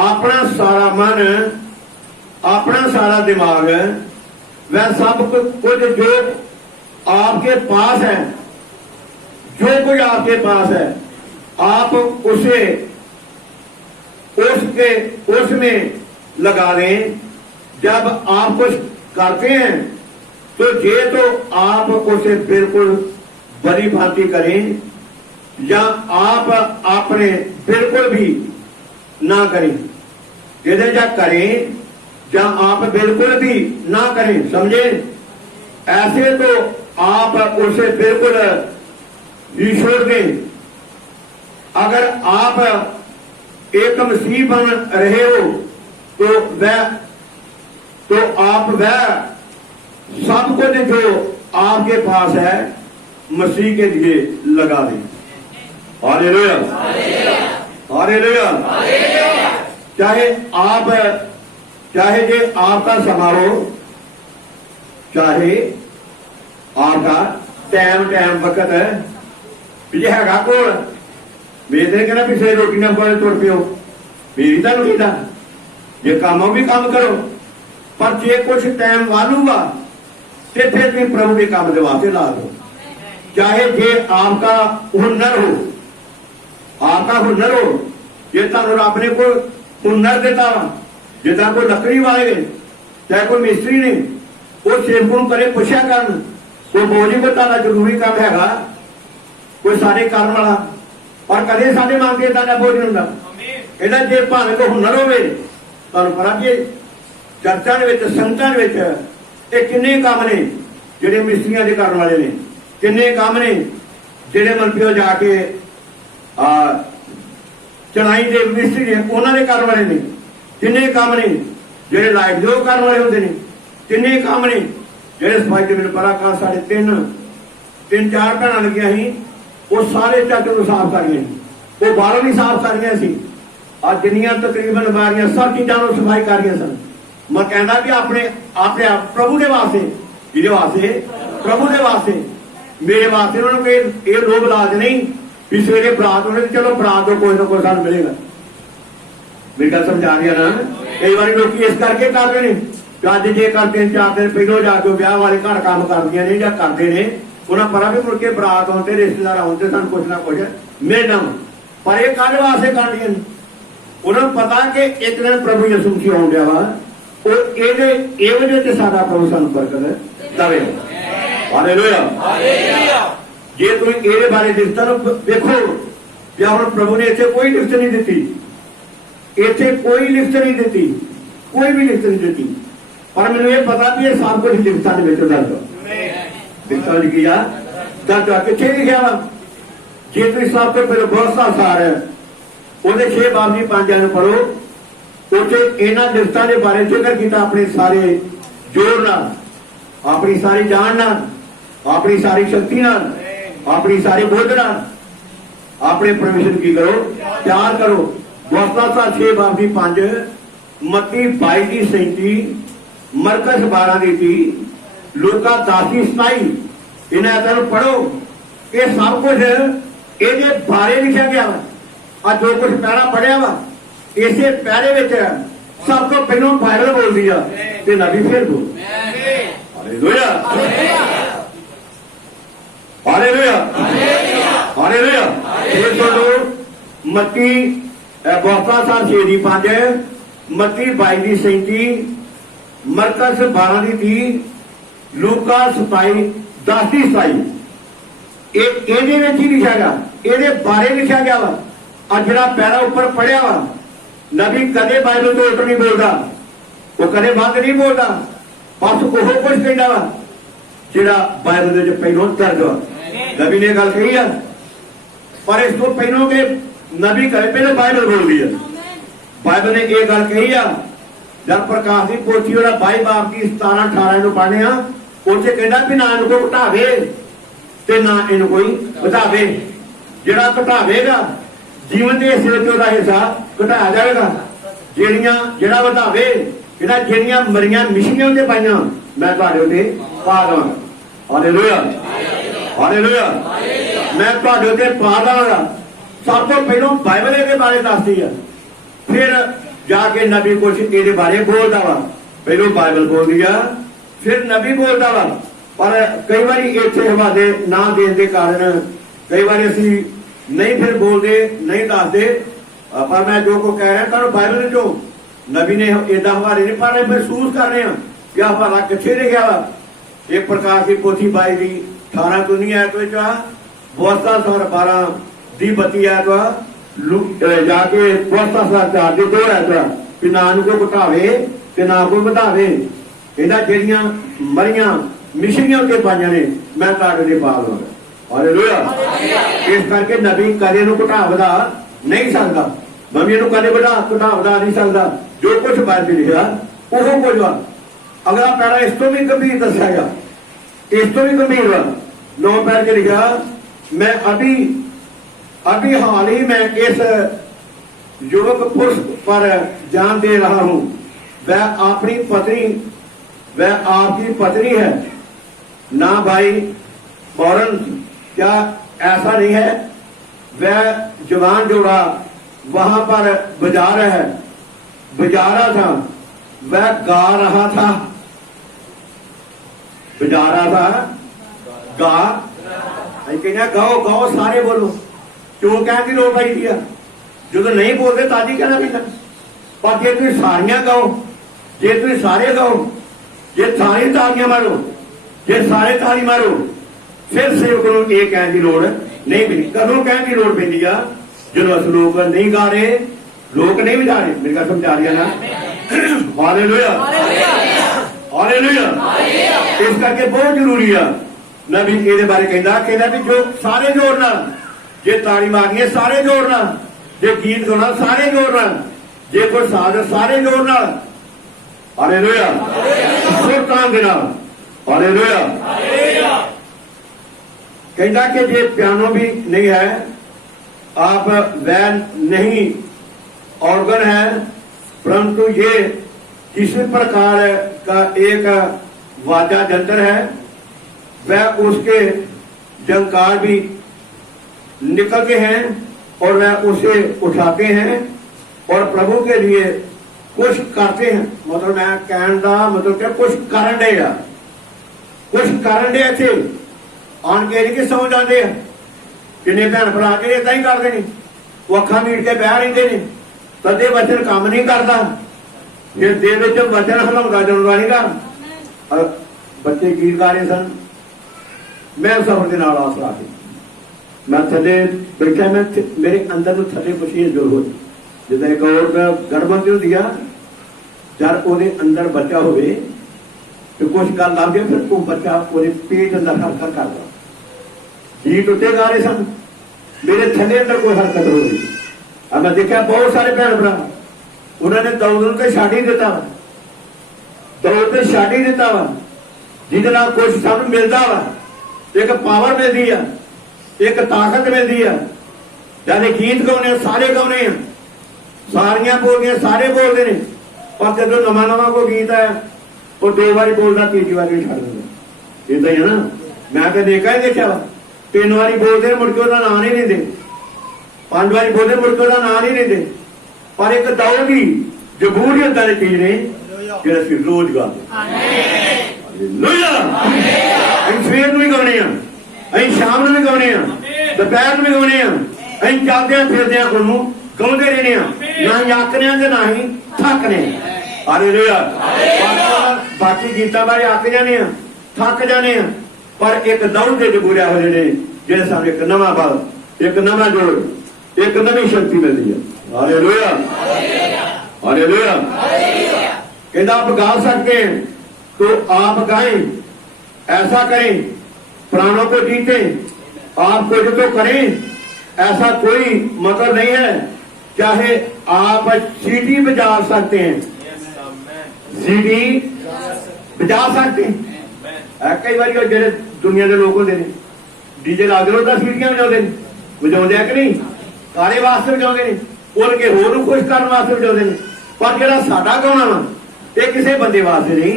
अपना सारा मन, अपना सारा दिमाग, वह सब कुछ जो आपके पास है, जो कुछ आपके पास है आप उसे उसमें लगा दें। जब आप कुछ करते हैं तो ये तो आप उसे बिल्कुल बड़ी भांति करें या आप अपने बिल्कुल भी ना करें, यदि या करें या आप बिल्कुल भी ना करें, समझे। ऐसे तो आप उसे बिल्कुल ही छोड़ दें। अगर आप एक मसीह बन रहे हो तो आप वह सब कुछ जो आपके पास है मसीह के लिए लगा दें। Hallelujah hallelujah. चाहे ये आपका समा हो, चाहे आपका टाइम वक्त भी हैगा कोल, मेरे कहना पिछले रोटी ना कोले तुर पियो, मेरी तुहानू कहता जे काम भी काम करो, पर जे कुछ टाइम वालूगा तो फिर भी प्रभु के काम के वास्ते ला दो। चाहे जे आपका हुनर हो, आपका हुनर हो, जे तुहानू रब ने कोई हुनर दिता वा, जिदा कोई लकड़ी वाले चाहे कोई मिस्त्री ने, वो सेवक को करे पुछया कर, कोई बोल ही बता जरूरी काम हैगा, कोई सारे करने वाला, और कदे साडे मन से इदां दा बोझ नहीं हुंदा। इहदा जे भावें कोई हुनर होवे, तुहानू पता कि चर्चा दे विच संगतां दे विच ये किन्ने काम ने जिहड़े मिस्त्रियां दे करन वाले ने, किन्ने काम ने जिहड़े मनपिओ जाके चढ़ाई दे मिस्त्री ने उन्हां दे करन वाले ने, किन्ने काम ने जिहड़े लाइट जो करन वाले हुंदे ने, किन्ने काम ने जिहड़े सफाई दे। मैनूं पता कल साढ़े तीन चार भैणां लगियां सी, वो सारे चर्च नूं साफ कर गए, वो बाहरों भी साफ कर गए सी, और जिन्नियां तकरीबन अलमारियां सब चीज़ां नूं सफाई कर गए सन। मैं कहना भी अपने अपने प्रभु के वास्ते, जिहदे वास्ते प्रभु के वास्ते, मेरे वास्ते उन्होंने कोई ये लोभ लाज नहीं भी सवेरे बरात होने, चलो बरात को कोई ना कोई सानूं मिलेगा। मेरी गल समझा रही है ना? कई बार लोग इस करके करते हैं, अज जे कर 3-4 दिन पहलों जाके ब्याह वाले घर काम करदियां ने या करते हैं, उन्हें पता भी मुड़ के बरात आते रिश्तेदार आते सानूं कुछ ना कुछ मिलना, पर यह काहदे वास्ते करदियां ने? उन्हें पता कि एक दिन प्रभु यसू मसीह आउण दिया वा, और ये वजह से सारा प्रभु सानूं बरकत देवे। हालेलुया। जे तुम ये बारे लिखता देखो, या हुण प्रभु ने इत्थे कोई लिखत नहीं दी, इत्थे कोई लिखत नहीं दी, कोई भी लिखत नहीं दी, पर मैनूं ये पता भी ये सब कुछ लिखतां दे विच दर्ज लिखता लिखी जा दर्ज कित्थे लिखिया वा। जे तुसीं सब तो पहले बहुत सा सार है ਉਹਦੇ 6 ਬਾਬ ਦੀ 5 ਨੂੰ ਪੜੋ, ਉੱਥੇ ਇਹਨਾਂ ਲਿਖਤਾਂ ਦੇ ਬਾਰੇ ਜ਼ਿਕਰ ਕੀਤਾ ਆਪਣੇ ਸਾਰੇ ਜੋਰ ਨਾਲ, ਆਪਣੀ ਸਾਰੀ ਜਾਨ ਨਾਲ, ਆਪਣੀ ਸਾਰੀ ਸ਼ਕਤੀ ਨਾਲ, ਆਪਣੀ ਸਾਰੀ ਬੁੱਧ ਨਾਲ ਆਪਣੇ ਪਰਮੇਸ਼ਰ ਕੀ ਕਰੋ, ਪਿਆਰ ਕਰੋ। ਗੁਰਮਤਿ 6 ਬਾਬ ਦੀ 5, ਮੱਤੀ 22 ਦੀ 37, ਮਰਕਸ 12 ਦੀ 30, ਲੂਕਾ 10 ਦੀ 27, ਇਹਨਾਂ ਐਤਾਂ ਨੂੰ ਪੜੋ। ਇਹ ਸਭ ਕੁਝ ਇਹਦੇ ਬਾਰੇ ਲਿਖਿਆ ਗਿਆ ਵਾ। ਅੱਜ जो कुछ पैरा पढ़िया वा, इसे पैरे विच सब तो पहलों बाइबल बोलदी आ ते नबी फिर बोल। Hallelujah, hallelujah, hallelujah. फिर सुनो, मत्ती 6 दी 5, मत्ती 22 दी 37, मरकस 12 दी 30, लूका 27 10 दी 27, ਇਹਦੇ ਵਿੱਚ ਹੀ ਲਿਖਿਆ ਗਿਆ, ਇਹਦੇ ਬਾਰੇ ਲਿਖਿਆ ਗਿਆ ਵਾ। ਅੱਜ ਜਿਹੜਾ ਪੈਰਾ ਉੱਪਰ ਪੜਿਆ ਵਾ, ਨਬੀ ਕਦੇ ਬਾਈਬਲ ਤੋਂ ਉਲਟ ਨਹੀਂ ਬੋਲਦਾ, ਉਹ ਕਦੇ ਵੱਧ ਨਹੀਂ ਬੋਲਦਾ, ਬਸ ਉਹ ਕੁਝ ਕਹਿੰਦਾ ਵਾ ਜਿਹੜਾ ਬਾਈਬਲ ਦੇ ਵਿੱਚ ਪਹਿਲੋਂ ਦਰਜ ਵਾ। ਨਬੀ ਨੇ ਗੱਲ ਕਹੀ ਆ, ਪਰ ਇਸ ਤੋਂ ਪਹਿਲੋਂ ਕਿ ਨਬੀ ਕਹੇ ਪਹਿਲਾਂ ਬਾਈਬਲ ਬੋਲਦੀ ਆ। ਬਾਈਬਲ ਨੇ ਇਹ ਗੱਲ ਕਹੀ ਆ, ਜਦ ਪ੍ਰਕਾਸ਼ ਦੀ ਪੋਥੀ ਉਹਦਾ 22 ਬਾਬ ਦੀ 17-18 ਨੂੰ ਪੜ੍ਹਨੇ ਆ, ਉਹ 'ਚ ਕਹਿੰਦਾ ਵੀ ਨਾ ਇਹਨੂੰ ਕੋਈ ਘਟਾਵੇ ਤੇ ਨਾ ਇਹਨੂੰ ਕੋਈ ਵਧਾਵੇ। ਜਿਹੜਾ ਘਟਾਵੇਗਾ जीवन के हिस्से में हिस्सा घटाया जाएगा, ਜਿਹੜਾ ਵਧਾਵੇ ਇਹਨਾਂ ਜਿਹੜੀਆਂ ਮਰੀਆਂ ਮਿਸ਼ਨੀਆਂ ਤੇ ਪਾਈਆਂ ਮੈਂ ਤੁਹਾਡੇ ਉੱਤੇ ਪਾ ਦਵਾਂਗਾ। Hallelujah, hallelujah. ਮੈਂ ਤੁਹਾਡੇ ਉੱਤੇ ਪਾ ਦਵਾਂਗਾ। ਸਭ ਤੋਂ ਪਹਿਲਾਂ ਬਾਈਬਲ ਇਹਦੇ ਬਾਰੇ ਦੱਸਦੀ ਆ, ਫਿਰ ਜਾ ਕੇ ਨਬੀ ਕੁਝ ਇਹਦੇ ਬਾਰੇ ਬੋਲਦਾ ਵਾ। ਪਹਿਲਾਂ ਬਾਈਬਲ ਬੋਲਦੀ ਆ, ਫਿਰ ਨਬੀ ਬੋਲਦਾ ਵਾ। ਪਰ ਕਈ ਵਾਰੀ ਇੱਥੇ ਹਵਾਲੇ ਨਾ ਦੇਣ ਦੇ ਕਾਰਨ ਕਈ ਵਾਰੀ ਅਸੀਂ नहीं फिर बोलते नहीं दसते, पर मैं जो को कह रहा हूं बाइबल चो नबी ने इदा हवाले नहीं, पर महसूस कर रहे हैं कि हवाला कितने लिखा वा। एक प्रकाश की पोथी 22 दी 18 तो नहीं आयत विच, 12 दी 32 आयत जाके 4 दी 2 आयत कि ना कोई घटावे ते ना कोई ਵਧਾਵੇ। ਇਹਦਾ ਜਿਹੜੀਆਂ ਮਰੀਆਂ ਮਿਸ਼ਨੀਆਂ ਉੱਤੇ ਪਾਈਆਂ ਨੇ ਮੈਂ ਤੁਹਾਡੇ ਦੇ ਪਾ ਦਵਾਂਗਾ। हालेलुया। इस करके नबी कदे नूं घटा वधा नहीं सकता, नबी नूं कदे घटा वधा नहीं सकता। जो कुछ बाइबल लिखा वो कुछ वा। अगला पैरा इस तो भी गंभीर दस्या गया, इस तो भी गंभीर वा। 9 पैर के लिखा, मैं अभी हाल ही में इस युवक पुरुष पर जान दे रहा हूं, वह आपकी पत्नी है ना भाई फौरन। क्या ऐसा नहीं है? वह जवान जोड़ा वहां पर बजा रहा था, वह गा रहा था, बजा रहा था, गा कहना गाओ गाओ सारे बोलो। क्यों कहने की लोड़ पाई दिया, जो नहीं बोलते ताजी कहना भी था। पर जे तुम सारियां गाओ, जे तुम सारे गाओ, जे सारी तालियां मारो, जे सारे ताली मारो, फिर सेवक को यह कहने की लोड़ नहीं मिली। कदों कहने की लोड़ पैंदी आ, जो अस लोग नहीं गा रहे, लोग नहीं बजा रहे। मेरी गल समझा रही है ना? Hallelujah, hallelujah. इस करके बहुत जरूरी है। नबी ये बारे कहता भी जो सारे जोर नाल, जे ताली मारनी सारे जोर नाल, जे गीत गाना सारे जोर नाल, जे कोई साज सारे जोर नाल। हालेलुया, सुरतां दे नाल। हालेलुया। कहता कि जे पियानो भी नहीं है, आप वैन नहीं ऑर्गन है, परंतु ये किसी प्रकार का एक वाद्य यंत्र है, वह उसके झंकार भी निकलते हैं और वह उसे उठाते हैं और प्रभु के लिए कुछ करते हैं। मतलब मैं कहने का मतलब क्या, कुछ करन डे आ, कुछ करन डे इत्थे आन के नहीं कि सौ जाते हैं। किन्ने भैन भरा के इदा ही करते हैं, वो अखा मीट के बह रहे हैं, तदे वचन काम नहीं करता, फिर दिल विच वचन हिलाउंदा जांदा नहींगा। बच्चे गीत गा रहे सन, मैं सफर के नाल आस ला के मैं थले बैठा, मैं मेरे अंदर में थले कुछ जो हो जिदा एक औरत गर्भवती होती है, जब वो अंदर बच्चा हो तो कुछ गल लग जाए, फिर वो बच्चा वो पेट अंदर हरकत करता। गीत उत्ते गा रहे सन, मेरे थले अंदर कोई हरकत हो रही। अब मैं देखा बहुत सारे भैन भरा उन्होंने दौड़ तो छड़ ही दिता, दौड़ तो छड़ ही दिता वा, जिहदे नाल कुछ सानूं मिलदा वा, एक पावर मिलती है, एक ताकत मिलती है। जब गीत गाने सारे गाने, सारियां बोलदियां सारे बोलते हैं, पर जो नवा नवा कोई गीत है वो 2 बारी बोलता, तीसरी बारी छड़ दिंदा। इदा ही है ना, मैं तो देखा ही देखा वा, 3 बारी बोलते मुड़ के नाम नहीं लेंदे, 5 बारी बोलते मुड़ के नाम नहीं लेंदे। पर एक दौड़ की जबूरियत वाली चीज ने जो असं रोज गाते, सवेर भी गाने, शाम भी गाने, दोपहर भी गाने, चलद फिरद गाँवते रहने, ना ही आकने ना ही थकने। हालेलुया। बाकी गीतों बारे आक जाने, थक जाने, पर एक दौड़ के जबूरिया हो जाने, जिस सामने एक नवा बल, एक नवा जोड़, एक नवी शक्ति मिलती है। Hallelujah, hallelujah. कहता आप गा सकते हैं तो आप गाएं, ऐसा करें, प्राणों को जीते, आप कुछ तो करें। ऐसा कोई मतलब नहीं है, चाहे आप सीटी बजा सकते हैं, सीटी बजा सकते हैं। कई बार जो दुनिया के लोग होते हैं डीजे ला दो तो सीटियां बजाते हैं, बजाते हैं कि नहीं, कारे वास्ते बजाते हैं, उनके होर खुश करने वास्ते बजाते हैं। पर जो साडा गाना वा ये किसी बंदे वास्ते नहीं,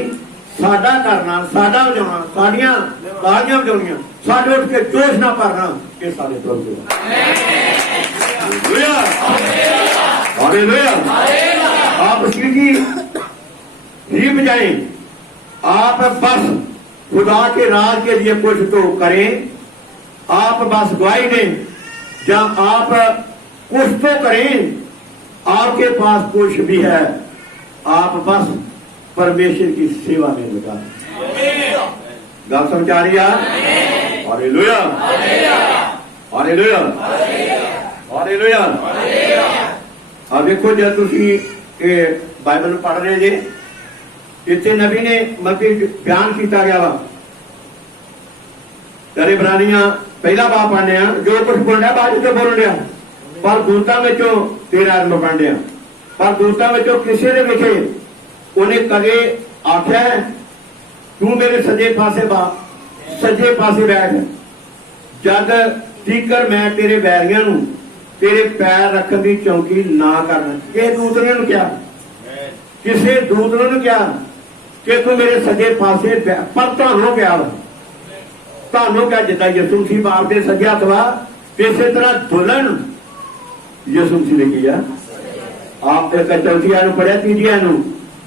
साडा करना, साडा बजाना, साडियां तालियां बजाउणियां, साडे उठ के जोश ना भरना, ये साडे प्रभु दा। हालेलुया। आप सीटी ही बजाएं, आप बस खुदा के राज के लिए कुछ तो करें, आप बस गवाही दें, या आप कुछ तो करें, आपके पास कुछ भी है, आप बस परमेश्वर की सेवा में लगा। गल समझ आ रही है? Hallelujah, hallelujah, hallelujah. अब देखो जब तुसी बाइबल पढ़ रहे जे, इतने नबी ने मतलब बयान किया गया वा, तेरे इब्रानियां पहला बाप पढ़ने जो कुछ बोल रहा बाद तो बोल रहा, पर दूतां विचों 13 अध्याय पढ़ रहा, पर दूतां विचों किसी ने लिखे उन्हें कदे आख्या तू मेरे सजे पासे बैठ, जद तीकर मैं तेरे बैरियां नूं तेरे पैर रखने की चौकी ना करना। किस दूत ने क्या, किसी दूत ने क्या कि तू मेरे सजे पासे, पर तुहानू क्या जिदा यसू मसीह बाप के सजे हथ वा, इसे तरह दुल्हन यसू मसीह ने किया। आप चौथी पढ़िया, तीजी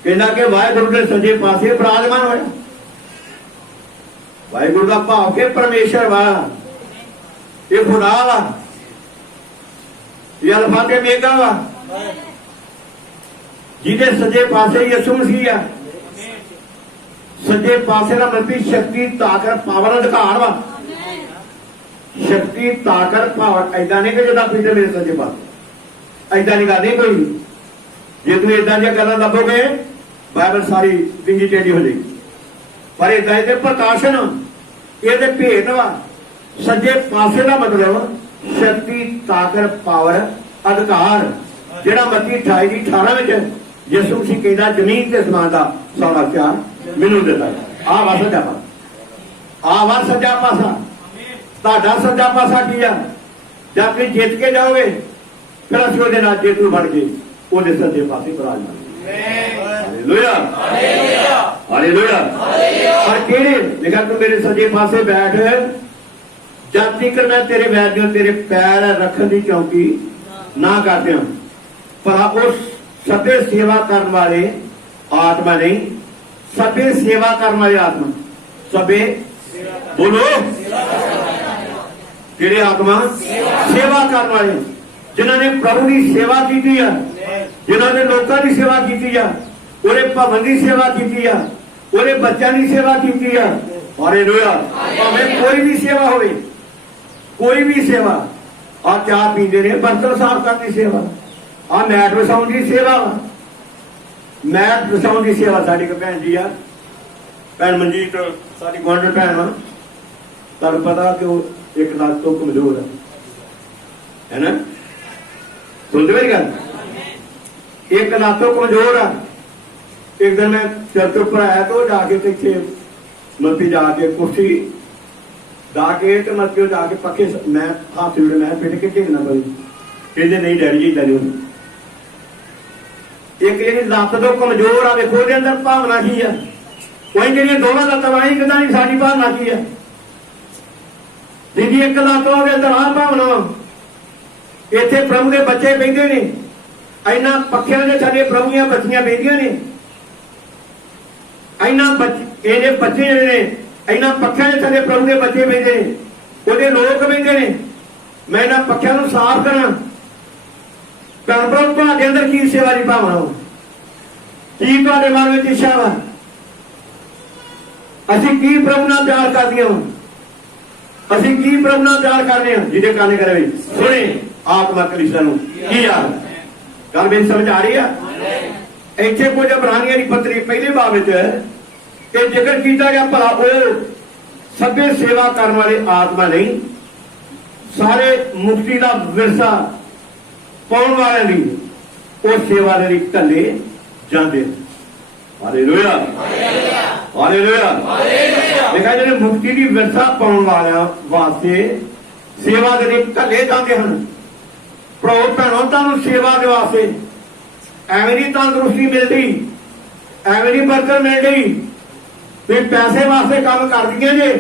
कहना कि वाहिगुरु के सजे पासे विराजमान होया। वाहिगुरु का भाव के परमेश्वर वा, ये खुदा वा, ये अल्फा ते मेगा वा, जिहदे सजे पासे यसू मसीह आ। सजे पासे का मतलब शक्ति ताकत पावर अधिकार वा। शक्ति ताकत पावर ऐसा नहीं कि जिदा पीछे मेरे सजे पासे, ऐसा नहीं कहते कोई। जे तुम इदा दी गल्लां लभोगे बाइबल सारी डिंगी टेढ़ी हो जाएगी। पर इदा ये प्रकाशन ये भेद वा। सजे पासे का मतलब शक्ति ताकत पावर अधिकार। जिहड़ा मत्ती 28:18 यसू मसीह कहता जमीन ते आसमान का सारा प्यार मैनूं दिता। आ वा सज्जा पासा, आ वा सज्जा पासा। तुहाडा सज्जा पासा की आ? जब तुसीं जित के जाओगे फिर असीं उहदे नाल जेतू बन के उहदे सज्जे पासे विराजमान। Hallelujah, hallelujah. पर किहड़े लिखा तू मेरे सज्जे पासे बैठ जब तक मैं तेरे वैरियों तेरे पैर रखने की चौकी ना कर दिया। पर उस सभे सेवा करने वाले आत्मा नहीं, सभे सेवा करने वाले आत्मा, सभे बोलो किहड़े आत्मा? सेवा करने वाले, जिन्होंने प्रभु की सेवा की है, जिन्होंने लोगों की सेवा की है, उहदे भवन की सेवा की है, उहदे बच्चों की सेवा की है। हालेलुया। भावें कोई भी सेवा होवे, कोई भी सेवा, आ चाह पीते ने, बर्तन साफ करने की सेवा, आ मैट वसाउण की सेवा, मैट वसाउण की सेवा साडी एक भैन जी आ, भैन मनजीत साडी गुआंढण भैन आ। तुहानूं पता कि वो एक लाख तो कमजोर है ना? सुनते मेरी गल? एक लाख तो कमजोर आ। एक दिन मैं चर्च उपर आया तो जाके इत्थे मत्ती जाके कुर्सी जाके तो मत्ती जाके पक्के मैं हाथ जोड़े, मैं बेटे कि ढिगना पई कहते नहीं डैडी जी इदां नहीं। एक जी लत्त तो कमजोर आ, देखो ਉਹਦੇ अंदर भावना की है। वही ਜਿਹੜੀਆਂ ਦੋਵਾਂ ਲੱਤਾਂ ਵਾਲੀ ਕਿਦਾਂ ਨਹੀਂ ਸਾਡੀ ਭਾਵਨਾ ਕੀ ਹੈ? ਜਿਹਦੀ ਇੱਕ ਲੱਤ ਉਹਦੇ ਅੰਦਰ ਆ ਭਾਵਨਾ। ਇੱਥੇ ਪ੍ਰਭੂ ਦੇ ਬੱਚੇ ਬੈਠੇ ਨੇ, ਇਹਨਾਂ ਪੱਖਿਆਂ ਦੇ ਥੱਲੇ ਪ੍ਰਭੂ ਦੀਆਂ ਬੱਚੀਆਂ ਬੈਠੀਆਂ ਨੇ, ਇਹਨਾਂ ਇਹਦੇ ਬੱਚੇ ਜਿਹੜੇ ਨੇ ਇਹਨਾਂ ਪੱਖਿਆਂ ਦੇ ਥੱਲੇ ਪ੍ਰਭੂ ਦੇ ਬੱਚੇ ਬੈਠੇ ਨੇ, ਉਹਦੇ ਲੋਕ ਬੈਠੇ ਨੇ। ਮੈਂ ਇਹਨਾਂ ਪੱਖਿਆਂ ਨੂੰ ਸਾਫ਼ ਕਰਾਂ। ਭੈਣ ਭਰਾ ਤੁਹਾਡੇ ਅੰਦਰ ਕੀ ਸੇਵਾ ਦੀ ਭਾਵਨਾ ਹੋ? ਕੀ ਤੁਹਾਡੇ ਮਨ ਵਿੱਚ ਇੱਛਾ ਵਾ? ਅਸੀਂ ਕੀ ਪ੍ਰਭੂ ਨਾਲ ਪਿਆਰ ਕਰਦੀਆਂ ਹਾਂ? ਅਸੀਂ ਕੀ ਪ੍ਰਭੂ ਨਾਲ ਪਿਆਰ ਕਰਦੇ ਹਾਂ? ਜਿਹਦੇ ਕੰਨ ਕਰੇ ਸੁਣੇ ਆਤਮਾ ਕਲੀਸਿਆ ਨੂੰ ਕੀ ਯਾਰ ਗੱਲ ਮੇਰੀ ਸਮਝ ਆ ਰਹੀ ਆ? ਇੱਥੇ ਕੁਝ ਇਬਰਾਨੀਆਂ ਦੀ ਪੱਤਰੀ ਪਹਿਲੇ ਬਾਬ ਵਿੱਚ ਇਹ ਜ਼ਿਕਰ ਕੀਤਾ ਗਿਆ ਭਲਾ ਉਹ ਸਭੇ ਸੇਵਾ ਕਰਨ ਵਾਲੇ ਆਤਮਾ ਨਹੀਂ, ਸਾਰੇ ਮੁਕਤੀ ਦਾ ਵਿਰਸਾ ਪਾਉਣ ਵਾਲਿਆਂ ਦੀ ਉਹ ਸੇਵਾ ਦੇ ਲਈ ਘੱਲੇ ਜਾਂਦੇ। Hallelujah, hallelujah. ਦੇਖਾ ਜਿਹੜੇ ਮੁਕਤੀ ਦੀ ਵਿਰਸਾ ਪਾਉਣ ਵਾਲਿਆਂ ਵਾਸਤੇ ਸੇਵਾ ਦੇ ਲਈ ਘੱਲੇ ਜਾਂਦੇ ਹਨ। ਭਰਾਓ ਭੈਣੋ ਤੁਹਾਨੂੰ ਸੇਵਾ ਦੇ ਵਾਸਤੇ ਐਵੇਂ ਨਹੀਂ ਤੰਦਰੁਸਤੀ ਮਿਲਦੀ, ਐਵੇਂ ਨਹੀਂ ਬਰਕਤ ਮਿਲਦੀ ਵੀ ਪੈਸੇ ਵਾਸਤੇ ਕੰਮ ਕਰਦੀਆਂ ਜੇ।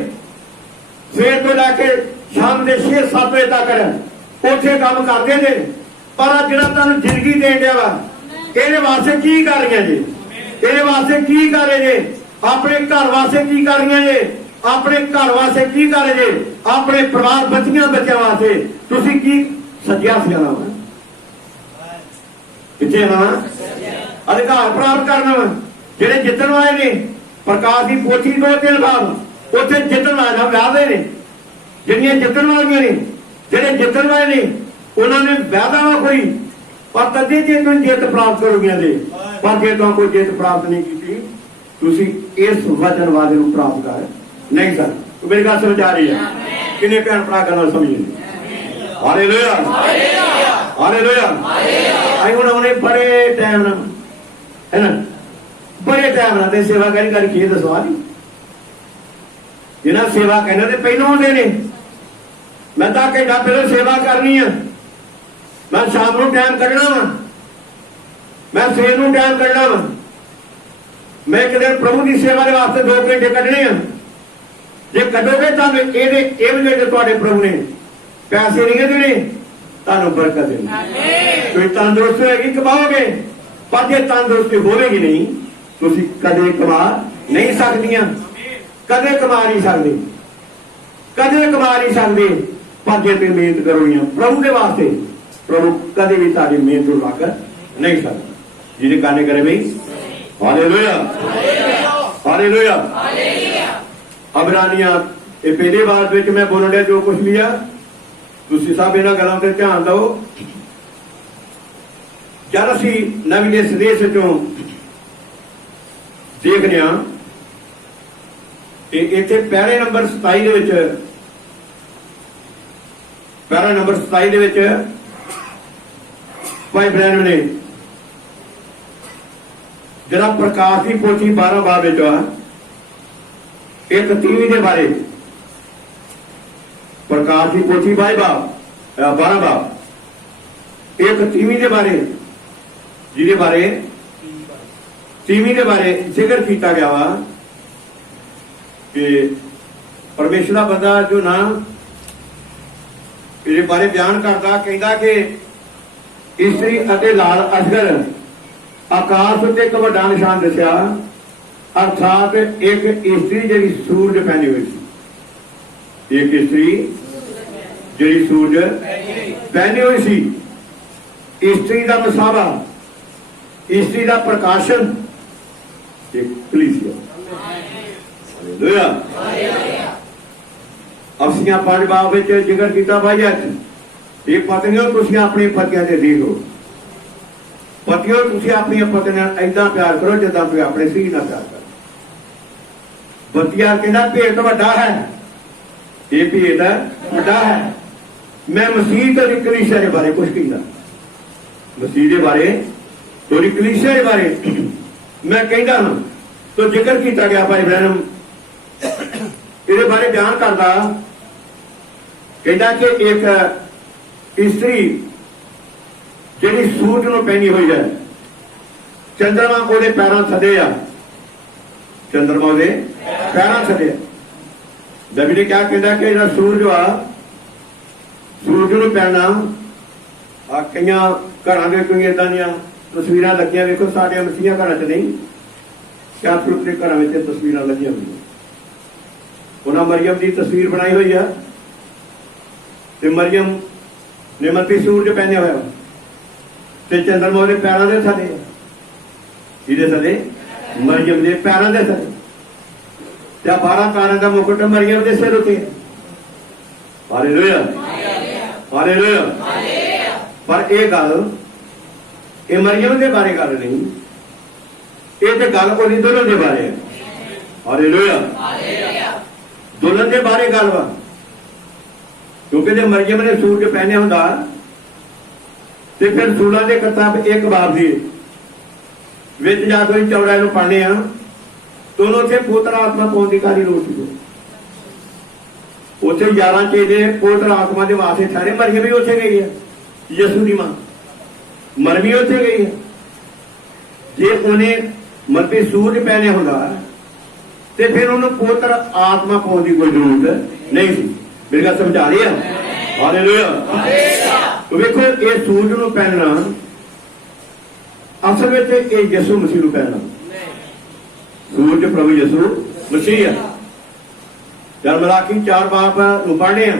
ਸਵੇਰ ਤੋਂ ਲੈ ਕੇ ਸ਼ਾਮ ਦੇ 6-7 ਵਜੇ ਤੱਕ ਉੱਥੇ ਕੰਮ ਕਰਦੇ ਜੇ। ਪਰ ਜਿਹੜਾ ਤੁਹਾਨੂੰ ਜ਼ਿੰਦਗੀ ਦੇਣ ਡਿਆ ਵਾ ਇਹਦੇ ਵਾਸਤੇ ਕੀ ਕਰ ਰਹੀਆਂ ਜੇ? ਇਹਦੇ ਵਾਸਤੇ ਕੀ ਕਰ ਰਹੇ ਜੇ? ਆਪਣੇ ਘਰ ਵਾਸਤੇ ਕੀ ਕਰ ਰਹੀਆਂ ਜੇ? ਆਪਣੇ ਘਰ ਵਾਸਤੇ ਕੀ ਕਰ ਰਹੇ ਜੇ? ਆਪਣੇ ਪਰਿਵਾਰ ਬੱਚੀਆਂ ਬੱਚਿਆਂ ਵਾਸਤੇ ਤੁਸੀਂ ਕੀ ਸੱਜਿਆ ਸਿਆਣਾ ਵਾ? ਕਿੱਥੇ ਆਣਾ? ਅਧਿਕਾਰ ਪ੍ਰਾਪਤ ਕਰਨਾ ਵਾ। ਜਿਹੜੇ ਜਿੱਤਣ ਵਾਲੇ ਨੇ ਪ੍ਰਕਾਸ਼ ਦੀ ਪੋਥੀ 2 ਦਿਨ ਬਾਅਦ ਉੱਥੇ ਜਿੱਤਣ ਵਾਲੇ ਵਿਆਹਦੇ ਨੇ। ਜਿਹੜੀਆਂ ਜਿੱਤਣ ਵਾਲੀਆਂ ਨੇ, ਜਿਹੜੇ ਜਿੱਤਣ ਵਾਲੇ ਨੇ ਉਹਨਾਂ ਨੇ ਵਾਅਦਾ ਵਾ ਕੋਈ, ਪਰ ਤਦੇ ਜੇ ਤੁਸੀਂ ਜਿੱਤ ਪ੍ਰਾਪਤ ਕਰੋਗੇ ਜੇ। ਪਰ ਜੇ ਤੁਹਾਨੂੰ ਕੋਈ ਜਿੱਤ ਪ੍ਰਾਪਤ ਨਹੀਂ ਕੀਤੀ ਤੁਸੀਂ ਇਸ ਵਚਨ ਵਾਅਦੇ ਨੂੰ ਪ੍ਰਾਪਤ ਕਰ ਨਹੀਂ ਸਕਦੇ। ਮੇਰੀ ਗੱਲ ਸਮਝ ਆ ਰਹੀ ਹੈ? ਕਿੰਨੇ ਭੈਣ ਭਰਾ ਗੱਲਾਂ ਸਮਝੇ? Hallelujah, hallelujah. ਅਸੀਂ ਹੁਣ ਉਹਨੇ ਬੜੇ ਟਾਈਮ ਨਾਲ ਹੈ ਨਾ, ਬੜੇ ਟਾਈਮ ਨਾਲ ਤੇ ਸੇਵਾ ਕਰੀ ਕੀ ਦੱਸਵਾ ਦੀ ਜਿਹਨਾਂ ਸੇਵਾ ਕਹਿੰਦੇ ਤੇ ਪਹਿਲਾਂ ਹੁੰਦੇ ਨੇ। ਮੈਂ ਤਾਂ ਘੰਟਾ ਪਹਿਲਾਂ ਸੇਵਾ ਕਰਨੀ ਆ, ਮੈਂ ਸ਼ਾਮ ਨੂੰ ਟਾਈਮ ਕੱਢਣਾ ਵਾ, ਮੈਂ ਸਵੇਰ ਨੂੰ ਟਾਈਮ ਕੱਢਣਾ ਵਾ। ਮੈਂ ਇੱਕ ਦਿਨ ਪ੍ਰਭੂ ਦੀ ਸੇਵਾ ਦੇ ਵਾਸਤੇ 2 ਘੰਟੇ ਕੱਢਣੇ ਆ। ਜੇ ਕੱਢੋਗੇ ਤਾਂ ਇਹਦੇ ਇਹ ਜਿਹੜੇ ਤੁਹਾਡੇ ਪ੍ਰਭੂ ਨੇ ਪੈਸੇ ਨਹੀਂ ਦੇਣੇ, ਤੁਹਾਨੂੰ ਬਰਕਤ ਦੇਣੀ। ਤੁਸੀਂ ਤੰਦਰੁਸਤ ਹੋਏਗੀ ਕਮਾਓਗੇ, ਪਰ ਜੇ ਤੰਦਰੁਸਤੀ ਹੋਵੇਗੀ ਨਹੀਂ ਤੁਸੀਂ ਕਦੇ ਕਮਾ ਨਹੀਂ ਸਕਦੀਆਂ, ਕਦੇ ਕਮਾ ਨਹੀਂ ਸਕਦੇ, ਕਦੇ ਕਮਾ ਨਹੀਂ ਸਕਦੇ। ਪਰ ਜੇ ਤੁਸੀਂ ਮਿਹਨਤ ਕਰੋਗੀਆਂ ਪ੍ਰਭੂ ਦੇ ਵਾਸਤੇ, ਪ੍ਰਭੂ ਕਦੇ ਵੀ ਤੁਹਾਡੀ ਮਿਹਨਤ ਨੂੰ ਲੱਗ ਨਹੀਂ ਸਕਦਾ। ਜਿਹਦੇ ਕਾਨੇ ਕਰੇ ਬਈ ਹਾਲੇਲੂਇਆ, ਹਾਲੇਲੂਇਆ। ਅਬਰਾਨੀਆਂ ਇਹ ਪਹਿਲੇ ਬਾਤ ਵਿੱਚ ਮੈਂ ਬੋਲਣ ਡਿਆ ਜੋ ਕੁਝ ਵੀ ਆ, ਤੁਸੀਂ ਸਭ ਇਹਨਾਂ ਗੱਲਾਂ ਤੇ ਧਿਆਨ ਦਿਓ। ਜਦ ਅਸੀਂ ਨਵੀਂ ਦੇ ਸੰਦੇਸ਼ ਵਿੱਚੋਂ ਦੇਖਦੇ ਹਾਂ ਕਿ ਇੱਥੇ ਪੈਰੇ ਨੰਬਰ 27 ਦੇ ਵਿੱਚ, ਪੈਰਾ ਨੰਬਰ 27 ਦੇ ਵਿੱਚ ਭਾਈ ਬ੍ਰੈਨਮ ਨੇ ਜਿਹੜਾ ਪ੍ਰਕਾਸ਼ ਦੀ ਪੋਥੀ 12 ਬਾਬ ਵਿੱਚ ਆ, ਇੱਕ 30 ਦੇ ਬਾਰੇ, ਪ੍ਰਕਾਸ਼ ਦੀ ਪੋਥੀ 12 ਬਾਬ ਇੱਕ 30 ਦੇ ਬਾਰੇ, ਜਿਹਦੇ ਬਾਰੇ 30 ਦੇ ਬਾਰੇ ਜ਼ਿਕਰ ਕੀਤਾ ਗਿਆ ਵਾ ਕਿ ਪਰਮੇਸ਼ਰ ਦਾ ਬੰਦਾ ਜੋ ਨਾ ਇਹਦੇ ਬਾਰੇ ਬਿਆਨ ਕਰਦਾ, ਕਹਿੰਦਾ ਕਿ ਇਸਤਰੀ ਅਤੇ ਲਾਲ ਅਜਗਰ ਆਕਾਸ਼ ਉੱਤੇ ਇੱਕ ਵੱਡਾ ਨਿਸ਼ਾਨ ਦੱਸਿਆ, ਅਰਥਾਤ ਇੱਕ ਇਸਤਰੀ ਜਿਹੜੀ ਸੂਰਜ ਪਹਿਨੀ ਹੋਈ ਸੀ, ਇੱਕ ਇਸਤਰੀ ਜਿਹੜੀ ਸੂਰਜ ਪਹਿਨੀ ਹੋਈ ਸੀ। ਇਸਤਰੀ ਦਾ ਮਸਾਵਾ, ਇਸਤਰੀ ਦਾ ਪ੍ਰਕਾਸ਼ਨ, ਇੱਕ ਕਲੀਸਿਆ। ਹਾਲੇਲੂਇਆ। ਅਫਸੀਆਂ 5 ਬਾਬ ਵਿੱਚ ਜ਼ਿਕਰ ਕੀਤਾ ਭਾਈ ਅੱਜ ਇਹ ਪਤਨੀਓ ਤੁਸੀਂ ਆਪਣੀ ਪਤੀਆਂ ਦੇ ਅਧੀਨ ਹੋ। ਪਤੀਓ ਤੁਸੀਂ ਆਪਣੀਆਂ ਪਤਨੀਆਂ ਏਦਾਂ ਪਿਆਰ ਕਰੋ ਜਿੱਦਾਂ ਤੁਸੀਂ ਆਪਣੇ ਸੀ ਨਾਲ ਪਿਆਰ ਕਰੋ। ਪਤੀਆ ਕਹਿੰਦਾ ਭੇਤ ਵੱਡਾ ਹੈ, ਇਹ ਭੇਤ ਵੱਡਾ ਹੈ। ਮੈਂ ਮਸੀਹ ਤੇ ਕਲੀਸਿਆ ਦੇ ਬਾਰੇ ਕੁਝ ਕਹਿੰਦਾ, ਮਸੀਹ ਦੇ ਬਾਰੇ ਤੇ ਕਲੀਸਿਆ ਦੇ ਬਾਰੇ ਮੈਂ ਕਹਿੰਦਾ ਹਾਂ। तो जिक्र किया गया भाई ब्रैनम ਇਹਦੇ ਬਾਰੇ ਬਿਆਨ ਕਰਦਾ, ਕਹਿੰਦਾ ਕਿ ਇੱਕ ਇਸਤਰੀ ਜਿਹੜੀ ਸੂਰਜ ਨੂੰ ਪਹਿਨੀ ਹੋਈ ਹੈ, ਚੰਦਰਮਾ ਉਹਦੇ ਪੈਰਾਂ ਥੱਲੇ ਆ, ਚੰਦਰਮਾ ਉਹਦੇ ਪੈਰਾਂ ਥੱਲੇ ਆ। ਨਬੀ ਨੇ ਕਿਹਾ ਕਹਿੰਦਾ ਕਿ ਜਿਹੜਾ ਸੂਰਜ ਆ, ਸੂਰਜ ਨੂੰ ਪਹਿਨਣਾ ਆ। ਕਈਆਂ ਘਰਾਂ ਦੇ ਕੋਈ ਏਦਾਂ ਦੀਆਂ ਤਸਵੀਰਾਂ ਲੱਗੀਆਂ, ਵੇਖੋ ਸਾਡੇ ਮਸੀਹਾਂ ਘਰਾਂ 'ਚ ਨਹੀਂ, ਕੈਥੋਲਿਕ ਦੇ ਘਰਾਂ ਵਿੱਚ ਤਸਵੀਰਾਂ ਲੱਗੀਆਂ ਹੋਈਆਂ। ਉਹਨਾਂ ਮਰੀਅਮ ਦੀ ਤਸਵੀਰ ਬਣਾਈ ਹੋਈ ਆ ਤੇ ਮਰੀਅਮ ਨੇ ਮੱਥੇ ਸੂਰਜ ਪਹਿਨਿਆ ਹੋਇਆ ਤੇ ਚੰਦਰਮਾ ਉਹਦੇ ਪੈਰਾਂ ਦੇ ਥੱਲੇ, ਇਹਦੇ ਥੱਲੇ ਮਰੀਅਮ ਦੇ ਪੈਰਾਂ ਦੇ ਥੱਲੇ, ਤੇ 12 ਤਾਰਿਆਂ ਦਾ ਮੁਕਟ ਮਰੀਅਮ ਦੇ ਸਿਰ ਉੱਤੇ। Hallelujah, hallelujah. ਪਰ ਇਹ ਗੱਲ ਇਹ ਮਰੀਅਮ ਦੇ ਬਾਰੇ ਗੱਲ ਨਹੀਂ, ਇਹ ਤੇ ਗੱਲ ਉਹਦੀ ਦੁਲਹਨ ਦੇ ਬਾਰੇ ਹੈ। ਹਾਲੇਲੂਇਆ, ਦੁਲਹਨ ਦੇ ਬਾਰੇ ਗੱਲ ਵਾ। ਕਿਉਂਕਿ ਜੇ ਮਰੀਅਮ ਨੇ ਸੂਟ ਪਹਿਨਿਆ ਹੁੰਦਾ ਤੇ ਫਿਰ ਸੂਲਾਂ ਦੇ ਕਿਤਾਬ 1 ਬਾਬ ਦੀ ਵਿੱਚ ਜਾ ਕੇ 14 ਨੂੰ ਪੜ੍ਹਨੇ ਆ, ਦੋਨੋਂ ਉੱਥੇ ਪੁੱਤਰ ਆਤਮਾ ਪਾਉਣ ਦੀ ਕਾਰੀ ਲੋੜ ਸੀ। ਉੱਥੇ 11 ਚੇਲੇ ਪੁੱਤਰ ਆਤਮਾ ਦੇ ਵਾਸਤੇ ਸਾਰੇ, ਮਰੀਅਮ ਵੀ ਉੱਥੇ ਗਈ ਹੈ, ਯਿਸੂ ਦੀ ਮਾਂ ਮਰਮੀ ਉੱਥੇ ਗਈ ਹੈ। ਜੇ ਉਹਨੇ ਮਰਪੀ ਸੂਰਜ ਪਹਿਨੇ ਹੁੰਦਾ ਤੇ ਫਿਰ ਉਹਨੂੰ ਪੁੱਤਰ ਆਤਮਾ ਪਾਉਣ ਦੀ ਕੋਈ ਜ਼ਰੂਰਤ ਨਹੀਂ ਸੀ। ਮੇਰੀ ਗੱਲ ਸਮਝਾ ਰਹੀ ਆ? ਹਾਲੇਲੂਇਆ। ਵੇਖੋ ਇਹ ਸੂਰਜ ਨੂੰ ਪਹਿਨਣਾ ਅਸਲ ਵਿੱਚ ਇਹ ਯਿਸੂ ਮਸੀਹ ਨੂੰ ਪਹਿਨਣਾ। ਸੂਰਜ ਪ੍ਰਭੂ ਯਿਸੂ ਮਸੀਹ ਆ। ਜਦ ਮਲਾਕੀ 4 ਬਾਬ ਨੂੰ ਪੜ੍ਹਦੇ ਆ,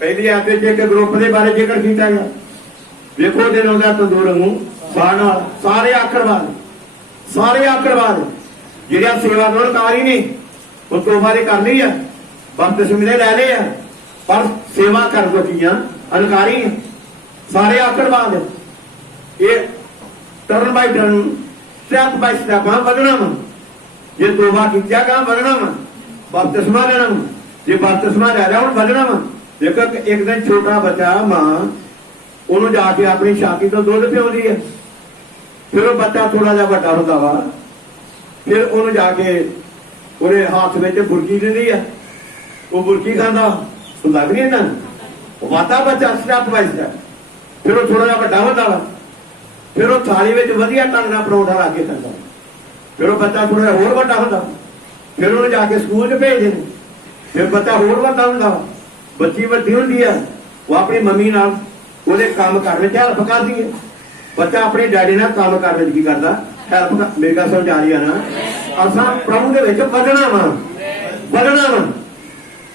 ਪਹਿਲੀ ਆਇਤ ਵਿੱਚ ਇੱਕ ਗਰੁੱਪ ਦੇ ਬਾਰੇ ਜ਼ਿਕਰ ਕੀਤਾ ਗਿਆ। ਵੇਖੋ ਦਿਨ ਉਹਦਾ ਤੰਦੂਰ ਨੂੰ ਬਾਣ ਨਾਲ ਸਾਰੇ ਆਕਰਵਾਦ, ਸਾਰੇ ਆਕਰਵਾਦ ਜਿਹੜਿਆ ਸੇਵਾ ਕਾਰ ਹੀ ਨਹੀਂ, ਉਹ ਤੋਬਾ ਦੇ ਕਰ ਲਈ ਆ, ਬਪਤਿਸਮੇ ਲੈ ਲਏ ਆ, ਪਰ ਸੇਵਾ ਕਰ ਦਿੱਤੀਆਂ ਅਨਕਾਰੀ ਆ। ਸਾਰੇ ਆਕਰਵਾਦ ਇਹ turn by turn, step by step ਵਧਣਾ ਵਾ। ਜੇ ਤੋਬਾ ਕੀਤਾ ਗਾ ਵਧਣਾ ਵਾ, ਬਪਤਿਸਮਾ ਲੈਣਾ ਵਾ। ਜੇ ਬਪਤਿਸਮਾ ਲੈ ਲਿਆ ਹੁਣ ਵਧਣਾ ਵਾ। ਦੇਖੋ ਇੱਕ ਦਿਨ ਛੋਟਾ ਬੱਚਾ ਮਾਂ ਉਹਨੂੰ ਜਾ ਕੇ ਆਪਣੀ ਛਾਤੀ ਤੋਂ ਦੁੱਧ ਪਿਆਉਂਦੀ ਹੈ, ਫਿਰ ਉਹ ਬੱਚਾ ਥੋੜਾ ਜਿਹਾ ਵੱਡਾ ਹੁੰਦਾ ਵਾ, ਫਿਰ ਉਹਨੂੰ ਜਾ ਕੇ ਉਹਦੇ ਹੱਥ ਵਿੱਚ ਬੁਰਕੀ ਦਿੰਦੀ ਆ, ਉਹ ਬੁਰਕੀ ਖਾਂਦਾ, ਲੱਗ ਨਹੀਂ ਨਾ ਉਹ ਵਾਤਾ ਬੱਚਾ ਸਟੈਪ ਬਾਈ ਸਟੈਪ। ਫਿਰ ਉਹ ਥੋੜਾ ਜਿਹਾ ਵੱਡਾ ਹੁੰਦਾ ਵਾ, ਫਿਰ ਉਹ ਥਾਲੀ ਵਿੱਚ ਵਧੀਆ ਢੰਗ ਨਾਲ ਪਰੌਂਠਾ ਲਾ ਕੇ ਖਾਂਦਾ। ਫਿਰ ਉਹ ਬੱਚਾ ਥੋੜਾ ਹੋਰ ਵੱਡਾ ਹੁੰਦਾ, ਫਿਰ ਉਹਨੂੰ ਜਾ ਕੇ ਸਕੂਲ 'ਚ ਭੇਜਦੇ ਨੇ। ਫਿਰ ਬੱਚਾ ਹੋਰ ਵੱਡਾ ਹੁੰਦਾ ਵਾ, ਬੱਚੀ ਵੱਡੀ ਹੁੰਦੀ ਆ, ਉਹ ਆਪਣੀ ਮੰਮੀ ਨਾਲ ਉਹਦੇ ਕੰਮ ਕਰਨ ਵਿੱਚ ਹੈਲਪ ਕਰਦੀ ਹੈ। ਬੱਚਾ ਆਪਣੇ ਡੈਡੀ ਨਾਲ ਕੰਮ ਕਰਨ ਵਿੱਚ ਕੀ ਕਰਦਾ? ਹੈਲਪ ਮੇਰੀ ਗੱਲ ਸਮਝ ਆ ਰਹੀ ਹੈ ਨਾ? ਅਸਾਂ ਪ੍ਰਭੂ ਦੇ ਵਿੱਚ ਵਧਣਾ ਵਾ, ਵਧਣਾ ਵਾ।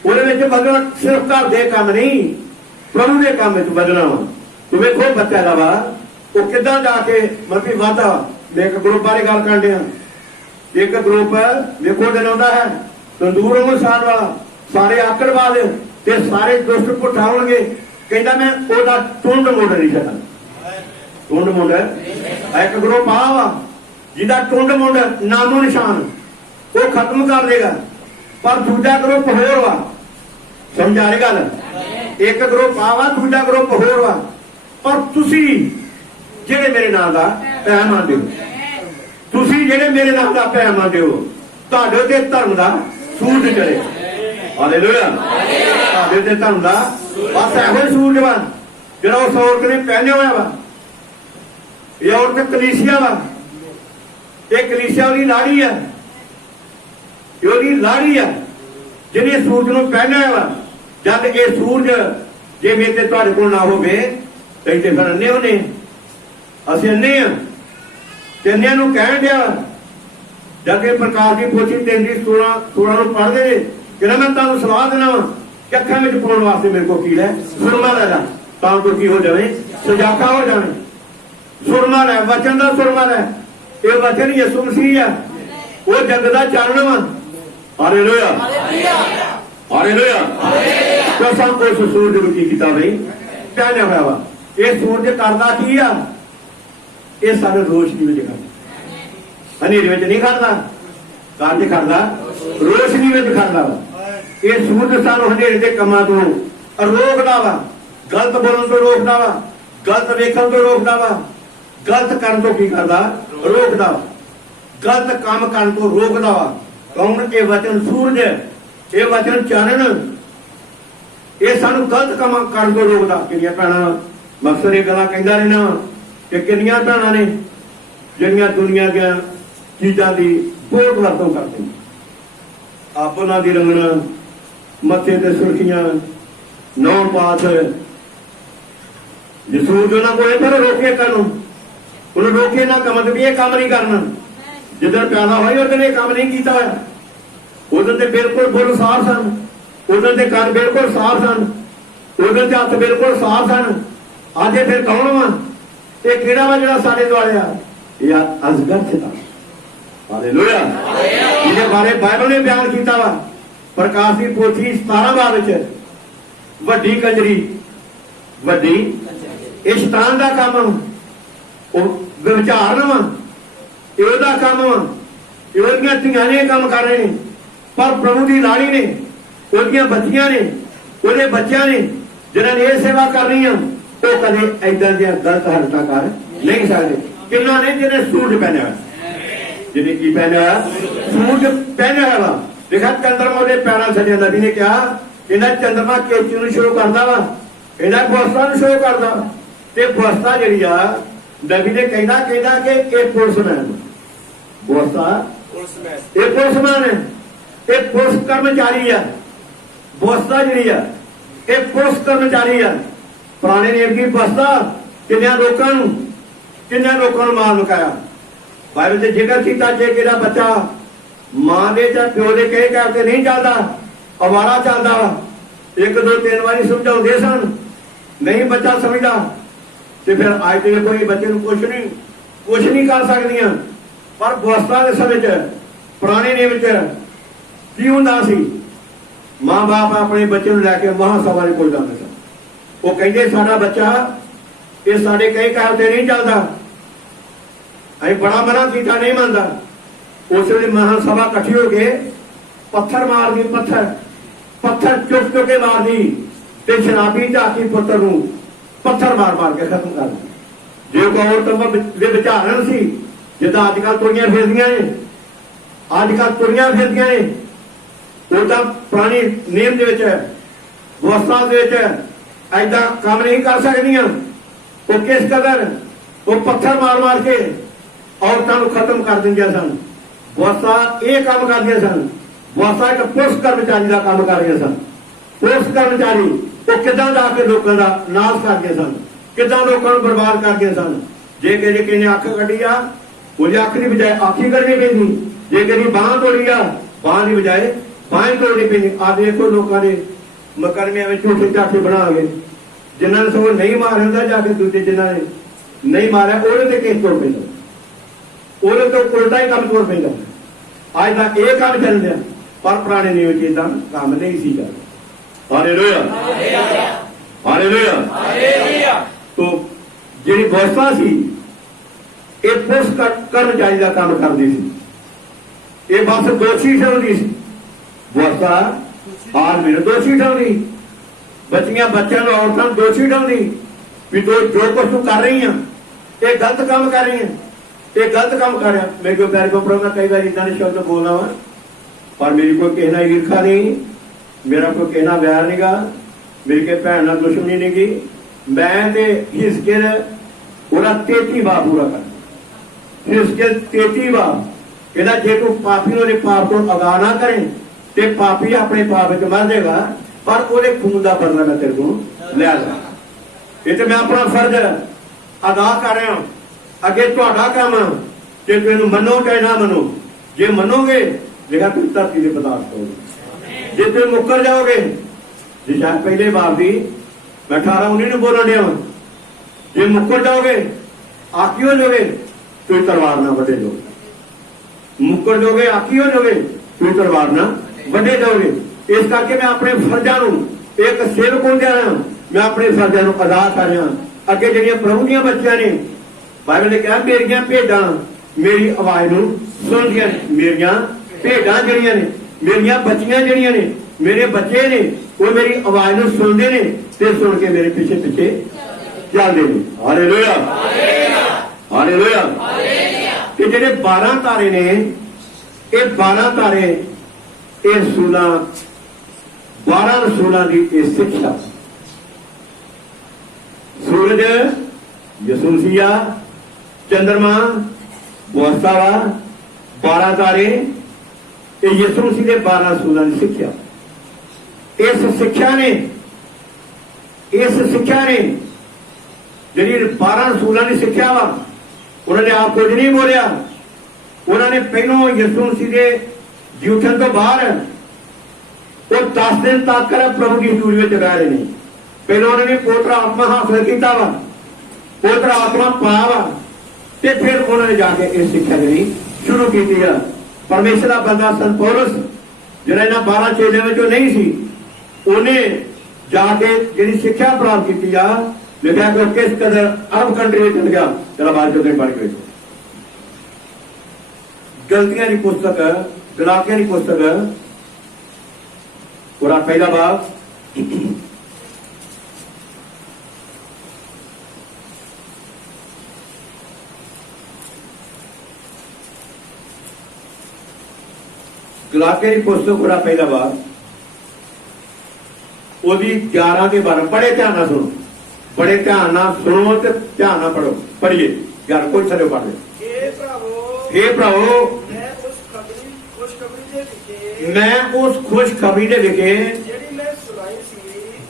ਉਹਦੇ ਵਿੱਚ ਵਧਣਾ ਸਿਰਫ ਘਰ ਦੇ ਕੰਮ ਨਹੀਂ, ਪ੍ਰਭੂ ਦੇ ਕੰਮ ਵਿੱਚ ਵਧਣਾ ਵਾ। ਤੂੰ ਵੇਖੋ ਬੱਚਾ ਦਾ ਵਾ ਉਹ ਕਿੱਦਾਂ ਜਾ ਕੇ ਮਤਲਬ ਵਾਧਾ। ਮੈਂ ਇੱਕ ਗਰੁੱਪ ਬਾਰੇ ਗੱਲ ਕਰਨ ਡਿਆ। ਇੱਕ ਗਰੁੱਪ ਵੇਖੋ ਦਿਨ ਆਉਂਦਾ ਹੈ ਤੰਦੂਰ ਅਨੁਸਾਰ ਵਾਲਾ, ਸਾਰੇ ਆਕੜਵਾਦ ਤੇ ਸਾਰੇ ਦੁਸ਼ਟ ਪੁੱਠਾ ਹੋਣਗੇ। ਕਹਿੰਦਾ ਮੈਂ ਉਹਦਾ ਟੁੰਡ ਮੁੰਡ ਨਹੀਂ ਛੱਡਣਾ। ਟੁੰਡ ਮੁੰਡ ਇੱਕ ਗਰੁੱਪ ਆ ਵਾ ਜਿਹਦਾ ਟੁੰਡ ਮੁੰਡ ਨਾਮੋ ਨਿਸ਼ਾਨ ਉਹ ਖਤਮ ਕਰ ਦੇਗਾ। ਪਰ ਦੂਜਾ ਗਰੁੱਪ ਹੋਰ ਵਾ, ਸਮਝਾ ਰਹੀ ਗੱਲ? ਇੱਕ ਗਰੁੱਪ ਆ ਵਾ, ਦੂਜਾ ਗਰੁੱਪ ਹੋਰ ਵਾ। ਪਰ ਤੁਸੀਂ ਜਿਹੜੇ ਮੇਰੇ ਨਾਮ ਦਾ ਪੈਸਾ ਮੰਨਦੇ ਹੋ, ਤੁਸੀਂ ਜਿਹੜੇ ਮੇਰੇ ਨਾਮ ਦਾ ਪੈਸਾ ਮੰਨਦੇ ਹੋ, ਤੁਹਾਡੇ ਤੇ ਧਰਮ ਦਾ ਸੂਰਜ ਚੜੇ। ਹਾਲੇਲੂਇਆ। ਤੁਹਾਡੇ ਤੇ ਧਰਮ ਦਾ ਬਸ ਇਹੋ ਸੂਰਜ ਵਾ ਜਿਹੜਾ ਉਸ ਔਰਤ ਨੇ ਪਹਿਨਿਆ ਹੋਇਆ ਵਾ। ਇਹ ਔਰਤ ਕਲੀਸਿਆ ਵਾ, ਇਹ ਕਲੀਸਿਆ ਉਹਦੀ ਲਾੜੀ ਆ, ਇਹ ਉਹਦੀ ਲਾੜੀ ਆ ਜਿਹਨੇ ਸੂਰਜ ਨੂੰ ਪਹਿਨਿਆ ਹੋਇਆ ਵਾ। ਜਦ ਇਹ ਸੂਰਜ ਜੇ ਮੇਰੇ ਤੇ ਤੁਹਾਡੇ ਕੋਲ ਨਾ ਹੋਵੇ ਤੇ ਫਿਰ ਅੰਨੇ ਹੋਣੇ, ਅਸੀਂ ਅੰਨੇ ਆ। ਤੇ ਅੰਨਿਆਂ ਨੂੰ ਕਹਿਣ ਡਿਆ ਜਦ ਇਹ ਪ੍ਰਕਾਸ਼ ਦੀ ਪੋਥੀ 16 ਨੂੰ ਪੜ੍ਹਦੇ ਨੇ, ਕਹਿੰਦਾ ਮੈਂ ਤੁਹਾਨੂੰ ਸਲਾਹ ਦੇਣਾ ਵਾ ਕਿ ਅੱਖਾਂ ਵਿੱਚ ਪਾਉਣ ਵਾਸਤੇ ਮੇਰੇ ਕੋਲ ਕੀ ਲੈ, ਸੁਰਮਾ ਲੈ ਲਾ, ਤਾਂ ਕੋਈ ਕੀ ਹੋ ਜਾਵੇ, ਸਜਾਕਾ ਹੋ ਜਾਵੇ। ਸੁਰਮਾ ਲੈ, ਵਚਨ ਦਾ ਸੁਰਮਾ ਲੈ। ਇਹ ਵਚਨ ਯਿਸੂ ਮਸੀਹ ਆ, ਉਹ ਜੱਗ ਦਾ ਚਾਨਣ ਵਾ। Hallelujah, hallelujah. ਤਾਂ ਸਭ ਉਸ ਸੂਰਜ ਨੂੰ ਕੀ ਕੀਤਾ ਬਈ, ਪਹਿਨਿਆ ਹੋਇਆ ਵਾ। ਇਹ ਸੂਰਜ ਕਰਦਾ ਕੀ ਆ? ਇਹ ਸਾਨੂੰ ਰੋਸ਼ਨੀ ਵਿੱਚ ਖੜਦਾ, ਹਨੇਰੇ ਵਿੱਚ ਨਹੀਂ ਖੜਦਾ। ਕਾਹਦੇ ਖੜਦਾ? ਰੋਸ਼ਨੀ ਵਿੱਚ ਖੜਦਾ ਵਾ। ਇਹ ਸੂਰਜ ਸਾਨੂੰ ਹਨੇਰੇ ਦੇ ਕੰਮਾਂ ਤੋਂ ਰੋਕਦਾ ਵਾ, ਗਲਤ ਬੋਲਣ ਤੋਂ ਰੋਕਦਾ ਵਾ, ਗਲਤ ਵੇਖਣ ਤੋਂ ਰੋਕਦਾ ਵਾ, ਗਲਤ ਕਰਨ ਤੋਂ ਕੀ ਕਰਦਾ? ਰੋਕਦਾ ਵਾ, ਗਲਤ ਕੰਮ ਕਰਨ ਤੋਂ ਰੋਕਦਾ ਵਾ। ਕੌਣ? ਇਹ ਵਚਨ ਸੂਰਜ, ਇਹ ਵਚਨ ਚਾਨਣ, ਇਹ ਸਾਨੂੰ ਗਲਤ ਕੰਮ ਕਰਨ ਤੋਂ ਰੋਕਦਾ। ਕਿੰਨੀਆਂ ਭੈਣਾਂ ਮਕਸਦ ਇਹ ਗੱਲਾਂ ਕਹਿੰਦਾ ਰਹਿਣਾ ਕਿ ਕਿੰਨੀਆਂ ਭੈਣਾਂ ਨੇ ਜਿਹੜੀਆਂ ਦੁਨੀਆ ਦੀਆਂ ਚੀਜ਼ਾਂ ਦੀ ਬਹੁਤ ਵਰਤੋਂ ਕਰਦੇ, ਆਪ ਉਹਨਾਂ ਦੀ ਰੰਗਣ, ਮੱਥੇ ਤੇ ਸੁਰਖੀਆਂ, ਨੌ ਪਾਸ, ਜੇ ਸੂਰਜ ਉਹਨਾਂ ਕੋਲ ਫਿਰ ਰੋਕੇ ਕਰਨ, ਉਹਨੂੰ ਰੋਕੇ ਨਾ ਕੰਮ ਵੀ ਇਹ ਕੰਮ ਨਹੀਂ ਕਰਨਾ। ਜਿੱਦਣ ਪੈਦਾ ਹੋਏ ਉਦੋਂ ਇਹ ਕੰਮ ਨਹੀਂ ਕੀਤਾ ਹੋਇਆ। ਉਦੋਂ ਤੇ ਬਿਲਕੁਲ ਬੁੱਲ ਸਾਫ਼ ਸਨ, ਉਦੋਂ ਦੇ ਕੰਨ ਬਿਲਕੁਲ ਸਾਫ਼ ਸਨ, ਉਦੋਂ ਦੇ ਹੱਥ ਬਿਲਕੁਲ ਸਾਫ਼ ਸਨ। ਅੱਜ ਇਹ ਫਿਰ ਕੌਣ ਵਾ? ਇਹ ਕਿਹੜਾ ਵਾ ਜਿਹੜਾ ਸਾਡੇ ਦੁਆਲੇ ਆ? ਇਹ ਅਜ਼ਗਰ ਸੀ। ਹਾਲੇਲੂਇਆ। ਇਹਦੇ ਬਾਰੇ ਬਾਈਬਲ ਨੇ ਬਿਆਨ ਕੀਤਾ ਵਾ ਪ੍ਰਕਾਸ਼ ਦੀ ਪੋਥੀ 17 ਬਾਰ ਵਿੱਚ। ਵੱਡੀ ਕੰਜਰੀ, ਵੱਡੀ ਇਹ ਸ਼ੈਤਾਨ ਦਾ ਕੰਮ, ਉਹ ਵਿਚਾਰਨ ਵਾ, ਇਹ ਉਹਦਾ ਕੰਮ ਵਾ। ਇਹ ਉਹਦੀਆਂ ਧੀਆਂ ਨੇ ਕੰਮ ਕਰ ਰਹੇ ਨੇ, ਪਰ ਪ੍ਰਭੂ ਦੀ ਲਾੜੀ ਨੇ, ਉਹਦੀਆਂ ਬੱਚੀਆਂ ਨੇ, ਉਹਦੇ ਬੱਚਿਆਂ ਨੇ ਜਿਹਨਾਂ ਨੇ ਇਹ ਸੇਵਾ ਕਰਨੀ ਆ, ਉਹ ਕਦੇ ਏਦਾਂ ਦੀਆਂ ਗਲਤ ਹਰਕਤਾਂ ਕਰ ਨਹੀਂ ਸਕਦੇ। ਕਿੰਨਾ ਨੇ ਜਿਹਨੇ ਸੂਰਜ ਪਹਿਨਿਆ, ਜਿਹਨੇ ਕੀ ਪਹਿਨਿਆ? ਸੂਰਜ ਪਹਿਨਿਆ ਹੋਇਆ ਵਾ। ਦੇਖਾ ਚੰਦਰਮਾ ਉਹਦੇ ਪੈਰਾਂ ਥੱਲੇ। ਨਬੀ ਨੇ ਕਿਹਾ ਇਹਨਾਂ ਚੰਦਰਮਾ ਕੇਤੂ ਨੂੰ ਸ਼ੋਅ ਕਰਦਾ ਵਾ, ਇਹਨਾਂ ਬੋਸਤਾ ਨੂੰ ਸ਼ੋਅ ਕਰਦਾ। ਤੇ ਬੋਸਤਾ ਜਿਹੜੀ ਆ, ਨਬੀ ਨੇ ਕਹਿੰਦਾ ਕਿ ਇਹ ਪੁਲਿਸਮੈਨ, ਬੋਸਤਾ ਇਹ ਪੁਲਿਸਮੈਨ ਹੈ, ਇਹ ਪੁਲਿਸ ਕਰਮਚਾਰੀ ਆ। ਬੋਸਤਾ ਜਿਹੜੀ ਆ ਇਹ ਪੁਲਿਸ ਕਰਮਚਾਰੀ ਆ। ਪੁਰਾਣੇ ਨੇਮ ਕੀ ਬਸਤਾ ਕਿੰਨਿਆਂ ਲੋਕਾਂ ਨੂੰ ਮਾਰ ਮੁਕਾਇਆ। ਬਾਈਬਲ ਤੇ ਜ਼ਿਕਰ ਕੀਤਾ ਜੇ ਕਿਹੜਾ ਬੱਚਾ ਮਾਂ ਦੇ ਜਾਂ ਪਿਓ ਦੇ ਕਹੇ ਕਰਕੇ ਨਹੀਂ ਚੱਲਦਾ, ਅਵਾਰਾ ਚੱਲਦਾ ਵਾ। 1 2 3 ਵਾਰੀ ਸਮਝਾਉਂਦੇ ਸਨ, ਨਹੀਂ ਬੱਚਾ ਸਮਝਦਾ, ਤੇ ਫਿਰ ਅੱਜ ਦੇ ਕੋਈ ਬੱਚੇ ਨੂੰ ਕੁਛ ਨਹੀਂ ਕਰ ਸਕਦੀਆਂ। ਪਰ ਬਸਤਾ ਦੇ ਸਮੇਂ ਚ, ਪੁਰਾਣੇ ਨੇਮ ਚ ਕੀ ਹੁੰਦਾ ਸੀ? ਮਾਂ ਬਾਪ ਆਪਣੇ ਬੱਚੇ ਨੂੰ ਲੈ ਕੇ ਮਹਾਸਭਾ ਦੇ ਕੋਲ ਜਾਂਦੇ ਸਨ। ਉਹ ਕਹਿੰਦੇ ਸਾਡਾ ਬੱਚਾ ਇਹ ਸਾਡੇ ਕਹੇ ਕਰਦੇ ਨਹੀਂ ਚੱਲਦਾ, ਅਸੀਂ ਬੜਾ ਮਨਾ ਕੀਤਾ, ਨਹੀਂ ਮੰਨਦਾ। ਉਸ ਵੇਲੇ ਮਹਾਸਭਾ ਇਕੱਠੀ ਹੋ ਕੇ ਪੱਥਰ ਮਾਰਦੀ, ਪੱਥਰ ਚੁੱਕ ਕੇ ਮਾਰਦੀ, ਤੇ ਸ਼ਰਾਬੀ ਝਾਕੀ ਪੁੱਤਰ ਨੂੰ ਪੱਥਰ ਮਾਰ ਕੇ ਖਤਮ ਕਰ ਦਿੰਦੀ। ਜੇ ਕੋਈ ਔਰਤ ਦੇ ਵਿਚਾਰਨ ਸੀ, ਜਿੱਦਾਂ ਅੱਜ ਕੱਲ੍ਹ ਤੁਰੀਆਂ ਫਿਰਦੀਆਂ ਨੇ, ਉਹ ਤਾਂ ਪੁਰਾਣੀ ਨੇਮ ਦੇ ਵਿੱਚ, ਵਿਵਸਥਾ ਦੇ ਵਿੱਚ ਏਦਾਂ ਕੰਮ ਨਹੀਂ ਕਰ ਸਕਦੀਆਂ। ਉਹ ਕਿਸ ਕਦਰ ਉਹ ਪੱਥਰ ਮਾਰ ਕੇ ਔਰਤਾਂ ਨੂੰ ਖਤਮ ਕਰ ਦਿੰਦੀਆਂ ਸਨ। ਵਿਵਸਥਾ ਇਹ ਕੰਮ ਕਰਦੀਆਂ ਸਨ। ਵਿਵਸਥਾ ਇੱਕ ਪੁਲਿਸ ਕਰਮਚਾਰੀ ਦਾ ਕੰਮ ਕਰ ਰਹੀਆਂ ਸਨ। ਪੁਲਿਸ ਕਰਮਚਾਰੀ ਉਹ ਕਿੱਦਾਂ ਜਾ ਕੇ ਲੋਕਾਂ ਦਾ ਨਾਸ਼ ਕਰਦੇ ਸਨ, ਕਿੱਦਾਂ ਲੋਕਾਂ ਨੂੰ ਬਰਬਾਦ ਕਰਦੇ ਸਨ। ਜੇ ਕਿਸੇ ਨੇ ਅੱਖ ਕੱਢੀ ਆ, ਉਹਦੀ ਅੱਖ ਦੀ ਬਜਾਏ ਆਖੀ ਕਰਨੀ ਪੈਂਦੀ, ਜੇ ਕਦੀ ਬਾਂਹ ਤੋੜੀ ਆ ਬਾਂਹ ਦੀ ਬਜਾਏ ਬਾਂਹ ਤੋੜਨੀ ਪੈਂਦੀ। ਆ ਦੇਖੋ ਲੋਕਾਂ ਦੇ ਮੁਕੱਦਮਿਆਂ ਵਿੱਚ ਝੂਠੇ ਝਾਠੇ ਬਣਾ ਕੇ, ਜਿਨ੍ਹਾਂ ਨੇ ਸਗੋਂ ਨਹੀਂ ਮਾਰਿਆ ਹੁੰਦਾ ਜਾ ਕੇ ਦੂਜੇ ਜਿਨ੍ਹਾਂ ਨੇ ਨਹੀਂ ਮਾਰਿਆ ਉਹਦੇ ਤੇ ਕੇਸ ਤੋੜ ਪੈਂਦਾ, ਉਹਦੇ ਤੋਂ ਉਲਟਾ ਹੀ ਕੰਮ ਤੋੜ ਪੈਂਦਾ। ਅੱਜ ਦਾ ਇਹ ਕੰਮ ਚੱਲ ਰਿਹਾ, ਪਰ ਪੁਰਾਣੇ ਨਿਯਮ ਚ ਏਦਾਂ ਕੰਮ ਨਹੀਂ ਸੀ ਚੱਲਦਾ। Hallelujah hallelujah hallelujah. ਤੋ ਜਿਹੜੀ ਵਿਵਸਥਾ ਸੀ ਇਹ ਪੁਲਿਸ ਕਰਮਚਾਰੀ ਦਾ ਕੰਮ ਕਰਦੀ ਸੀ, ਇਹ ਬਸ ਦੋਸ਼ੀ ਠਹਿਰਾਉਂਦੀ ਸੀ। ਵਿਵਸਥਾ ਆਦਮੀ ਨੂੰ ਦੋਸ਼ੀ ਠਹਿਰਾਉਂਦੀ, ਬੱਚਿਆਂ ਨੂੰ ਔਰਤਾਂ ਨੂੰ ਦੋਸ਼ੀ ਠਹਿਰਾਉਂਦੀ ਵੀ ਤੂੰ ਜੋ ਕੁਝ ਤੂੰ ਕਰ ਰਹੀ ਆ ਇਹ ਗਲਤ ਕੰਮ ਕਰ ਰਹੀ ਆ, ਇਹ ਗਲਤ ਕੰਮ ਕਰ ਰਿਹਾ। ਮੇਰੇ ਕੋਲ ਪਿਆਰੇ ਕੋਲ ਮੈਂ ਕਈ ਵਾਰ ਇਦਾਂ ਦੇ ਸ਼ਬਦ ਬੋਲਦਾ ਵਾ, ਪਰ ਮੇਰੀ ਕੋਈ ਕਿਸੇ ਨਾਲ ਈਰਖਾ ਨਹੀਂ, ਮੇਰਾ ਕੋਈ ਕਿਸੇ ਨਾਲ ਵੈਰ ਨਹੀਂਗਾ, ਮੇਰੀ ਕਿਸੇ ਭੈਣ ਨਾਲ ਦੁਸ਼ਮਣੀ ਨਹੀਂ ਗੀ। ਮੈਂ ਤੇ ਹਿਜ਼ਕੀਏਲ ਉਹਦਾ 33 ਵਾਰ ਪੂਰਾ ਕਰ, ਹਿਜ਼ਕੀਏਲ 33 ਵਾਰ ਕਹਿੰਦਾ ਜੇ ਤੂੰ ਪਾਪੀ ਉਹਦੇ ਪਾਪ ਤੋਂ ਅਗਾ ਨਾ ਕਰੇ ਤੇ ਪਾਪੀ ਆਪਣੇ ਪਾਪ ਵਿੱਚ ਮਰ ਜਾਏਗਾ, ਪਰ ਉਹਦੇ ਖੂਨ ਦਾ ਬਦਲਾ ਮੈਂ ਤੇਰੇ ਕੋਲ ਲੈ ਲਾ। ਇਹ ਤੇ ਮੈਂ ਆਪਣਾ ਫਰਜ਼ ਅਦਾ ਕਰ ਰਿਹਾ। ਅੱਗੇ ਤੁਹਾਡਾ ਕੰਮ ਕਿ ਤੈਨੂੰ ਮੰਨੋ ਚਾਹੇ ਨਾ ਮੰਨੋ, ਜੇ ਮੰਨੋਗੇ ਦੇਖਾ ਤੁਸੀਂ ਧਰਤੀ ਦੇ ਪਦਾਰਥ ਹੋਗੇ। ਜੇ ਤੁਸੀਂ ਮੁੱਕਰ ਜਾਓਗੇ, ਜੇ ਸ਼ਾਇਦ ਪਹਿਲੇ ਬਾਪ ਦੀ ਮੈਂ 18-19 ਨੂੰ ਬੋਲਣ ਡਿਆ, ਜੇ ਮੁੱਕਰ ਜਾਓਗੇ ਆਕੀ ਹੋ ਜਾਓਗੇ ਤੁਸੀਂ ਤਲਵਾਰ ਨਾਲ ਵੱਢੇ ਜਾਓਗੇ, ਮੁੱਕਰ ਜਾਓਗੇ ਆਕੀ ਹੋ ਜਾਓਗੇ ਤੁਸੀਂ ਤਲਵਾਰ ਨਾਲ ਵੱਢੇ ਜਾਓਗੇ। ਇਸ ਕਰਕੇ ਮੈਂ ਆਪਣੇ ਫਰਜ਼ਾਂ ਨੂੰ ਇੱਕ ਸੇਵਕ ਹੁੰਦਿਆਂ ਮੈਂ ਆਪਣੇ ਫਰਜ਼ਾਂ ਨੂੰ ਅਦਾ ਕਰ ਰਿਹਾ। ਅੱਗੇ ਜਿਹੜੀਆਂ ਪ੍ਰਭੂ ਦੀਆਂ ਬੱਚੀਆਂ ਨੇ, ਬਾਈਬਲ ਨੇ ਕਿਹਾ ਮੇਰੀਆਂ ਭੇਡਾਂ ਮੇਰੀ ਆਵਾਜ਼ ਨੂੰ ਸੁਣਦੀਆਂ ਨੇ, ਮੇਰੀਆਂ ਭੇਡਾਂ ਜਿਹੜੀਆਂ ਨੇ, ਮੇਰੀਆਂ ਬੱਚੀਆਂ ਜਿਹੜੀਆਂ ਨੇ, ਮੇਰੇ ਬੱਚੇ ਨੇ, ਉਹ ਮੇਰੀ ਆਵਾਜ਼ ਨੂੰ ਸੁਣਦੇ ਨੇ ਤੇ ਸੁਣ ਕੇ ਮੇਰੇ ਪਿੱਛੇ ਪਿੱਛੇ ਚੱਲਦੇ ਨੇ। Hallelujah hallelujah. ਤੇ ਜਿਹੜੇ 12 ਤਾਰੇ ਨੇ, ਇਹ 12 ਤਾਰੇ ਇਹ ਰਸੂਲਾਂ 12 ਰਸੂਲਾਂ ਦੀ ਇਹ ਸਿੱਖਿਆ। ਸੂਰਜ ਯਿਸੂ ਮਸੀਹ, ਚੰਦਰਮਾ ਵਿਵਸਥਾ ਵਾ, 12 ਤਾਰੇ ਇਹ ਯਿਸੂ ਮਸੀਹ ਦੇ 12 ਰਸੂਲਾਂ ਦੀ ਸਿੱਖਿਆ। ਇਸ ਸਿੱਖਿਆ ਨੇ ਜਿਹੜੀ 12 ਰਸੂਲਾਂ ਦੀ ਸਿੱਖਿਆ ਵਾ, ਉਹਨਾਂ ਨੇ ਆਪ ਕੁਝ ਨਹੀਂ ਬੋਲਿਆ। ਉਹਨਾਂ ਨੇ ਪਹਿਲੋਂ ਯਿਸੂ ਮਸੀਹ ਦੇ ਜਿਉਠਣ ਤੋਂ ਬਾਅਦ ਉਹ 10 ਦਿਨ ਤੱਕ ਪ੍ਰਭੂ ਦੀ ਹਜ਼ੂਰੀ ਵਿੱਚ ਰਹਿ ਰਹੇ ਨੇ। ਪਹਿਲਾਂ ਉਹਨਾਂ ਨੇ ਪਵਿੱਤਰ ਆਤਮਾ ਹਾਸਲ ਕੀਤਾ ਵਾ, ਪਵਿੱਤਰ ਆਤਮਾ ਪਾਇਆ ਵਾ, ਤੇ ਫਿਰ ਉਹਨਾਂ ਨੇ ਜਾ ਕੇ ਇਹ ਸਿੱਖਿਆ ਜਿਹੜੀ ਸ਼ੁਰੂ ਕੀਤੀ ਆ। ਪਰਮੇਸ਼ਰ ਦਾ ਬੰਦਾ ਸੰਤ ਪੌਲਸ ਜਿਹੜਾ ਇਹਨਾਂ 12 ਚੇਲਿਆਂ ਵਿੱਚੋਂ ਨਹੀਂ ਸੀ, ਉਹਨੇ ਜਾ ਕੇ ਜਿਹੜੀ ਸਿੱਖਿਆ ਪ੍ਰਾਪਤ ਕੀਤੀ ਆ, ਲਿਖਿਆ ਕਿ ਕਿਸ ਕਦਰ ਅਰਬ ਕੰਟਰੀ ਵਿੱਚ ਚਲ ਗਿਆ। ਚਲਾ ਬਾਅਦ ਚੋਂ ਪੜ੍ਹ ਕੇ ਗਲਤੀਆਂ ਦੀ ਪੁਸਤਕ, ਗਲਾਤੀਆਂ ਦੀ ਪੁਸਤਕ पूरा पहला बाब गलातिया की पुस्तक पूरा पहला बाब ओदी 11 के 12 बड़े ध्यान ना सुनो, बड़े ध्यान ना सुनो ते ध्यान ना पढ़ो। पढ़िए यार कोई थले पढ़ ले। हे प्रभु मैं उस खुशखबरी दे विखे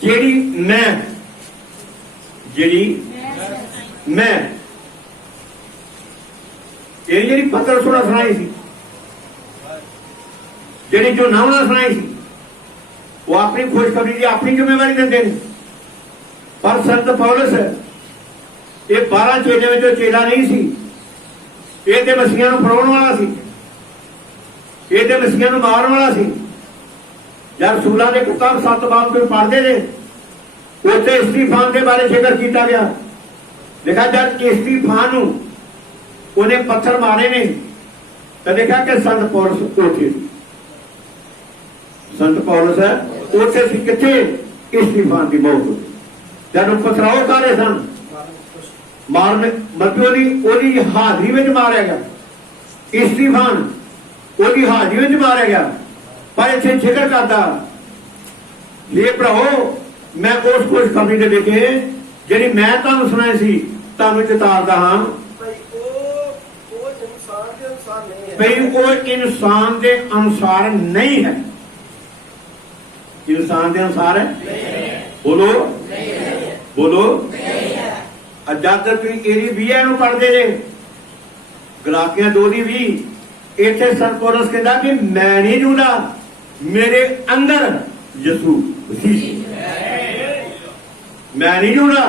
जेड़ी मैं जेड़ी पत्र सुना सुनाई सी, जेड़ी जो नावना सुनाई सी, वो अपनी खुशखबरी की अपनी जिम्मेवारी देते हैं। पर संत पौलुस ये 12 चेलियां में जो चेला नहीं सी, ये ते मसीहां नूं फड़ाउण वाला सी, ये तो मसीहां नूं मारन वाला सी। जब रसूलां दे किताब 7 बाब तुसीं पढ़दे ने, उत्थे इस्तीफान के बारे जिक्र किया गया। देखा जब इस्तीफान नूं उन्हें पत्थर मारे ने तो देखा कि संत पौलुस उत्थे, संत पौलुस उत्थे सी किथे इस्तीफान की मौत जब पथराव कर रहे सन, मारने मतलब ओदी हाजरी में मारिया गया। इस्तीफान ਉਹਦੀ ਹਾਜ਼ਰੀ ਵਿੱਚ ਮਾਰਿਆ ਗਿਆ। ਪਰ ਇੱਥੇ ਜ਼ਿਕਰ ਕਰਦਾ, ਇਹ ਪ੍ਰਭੂ ਮੈਂ ਉਸ ਖੁਸ਼ਖਬਰੀ ਦੇ ਵਿਖੇ ਜਿਹੜੀ ਮੈਂ ਤੁਹਾਨੂੰ ਸੁਣਾਈ ਸੀ ਤੁਹਾਨੂੰ ਚੇਤਾਵਦਾ ਹਾਂ ਭਈ ਉਹ ਇਨਸਾਨ ਦੇ ਅਨੁਸਾਰ ਨਹੀਂ ਹੈ। ਇਨਸਾਨ ਦੇ ਅਨੁਸਾਰ ਹੈ, ਬੋਲੋ ਬੋਲੋ। ਜਦ ਤੱਕ ਤੁਸੀਂ ਇਹਦੀ 20 ਨੂੰ ਪੜ੍ਹਦੇ ਜੇ ਗਲਾਤੀਆਂ 2:20 ਇੱਥੇ ਸੰਤ ਪੌਲਸ ਕਹਿੰਦਾ ਕਿ ਮੈਂ ਨਹੀਂ ਜਿਉਂਦਾ, ਮੇਰੇ ਅੰਦਰ ਯਿਸੂ ਮਸੀਹ, ਮੈਂ ਨਹੀਂ ਜਿਉਂਦਾ,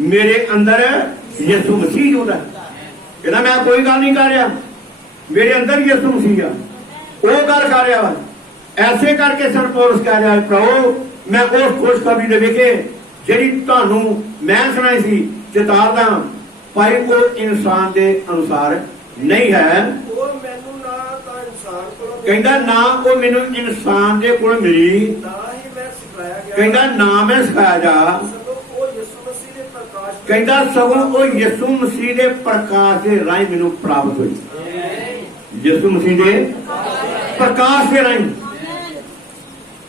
ਮੇਰੇ ਅੰਦਰ ਯਿਸੂ ਮਸੀਹ ਜਿਉਂਦਾ। ਕਹਿੰਦਾ ਮੈਂ ਕੋਈ ਗੱਲ ਨਹੀਂ ਕਰ ਰਿਹਾ, ਮੇਰੇ ਅੰਦਰ ਯਿਸੂ ਮਸੀਹ ਆ, ਉਹ ਗੱਲ ਕਰ ਰਿਹਾ ਵਾ। ਐਸੇ ਕਰਕੇ ਸੰਤ ਪੌਲਸ ਕਹਿ ਰਿਹਾ, ਪ੍ਰਭੂ ਮੈਂ ਉਸ ਖੁਸ਼ਖਬਰੀ ਦੇ ਵਿਖੇ ਜਿਹੜੀ ਤੁਹਾਨੂੰ ਮੈਂ ਸੁਣਾਈ ਸੀ ਚਿਤਾਰਦਾ, ਭਾਈ ਉਹ ਇਨਸਾਨ ਦੇ ਅਨੁਸਾਰ ਨਹੀਂ ਹੈ। ਉਹ ਮੈਨੂੰ ਨਾ ਤਾਂ ਇਨਸਾਨ ਕੋਲੋਂ ਕਹਿੰਦਾ ਨਾ ਉਹ ਮੈਨੂੰ ਇਨਸਾਨ ਦੇ ਕੋਲ ਮਿਲੀ, ਨਾ ਹੀ ਮੈਂ ਸਿਖਾਇਆ ਗਿਆ, ਕਹਿੰਦਾ ਨਾ ਮੈਂ ਸਿਖਾਇਆ ਜਾ, ਸਗੋਂ ਉਹ ਯਿਸੂ ਮਸੀਹ ਦੇ ਪ੍ਰਕਾਸ਼ ਦੇ ਕਹਿੰਦਾ ਸਗੋਂ ਉਹ ਯਿਸੂ ਮਸੀਹ ਦੇ ਪ੍ਰਕਾਸ਼ ਦੇ ਰਾਹੀਂ ਮੈਨੂੰ ਪ੍ਰਾਪਤ ਹੋਈ। ਯਿਸੂ ਮਸੀਹ ਦੇ ਪ੍ਰਕਾਸ਼ ਦੇ ਰਾਹੀਂ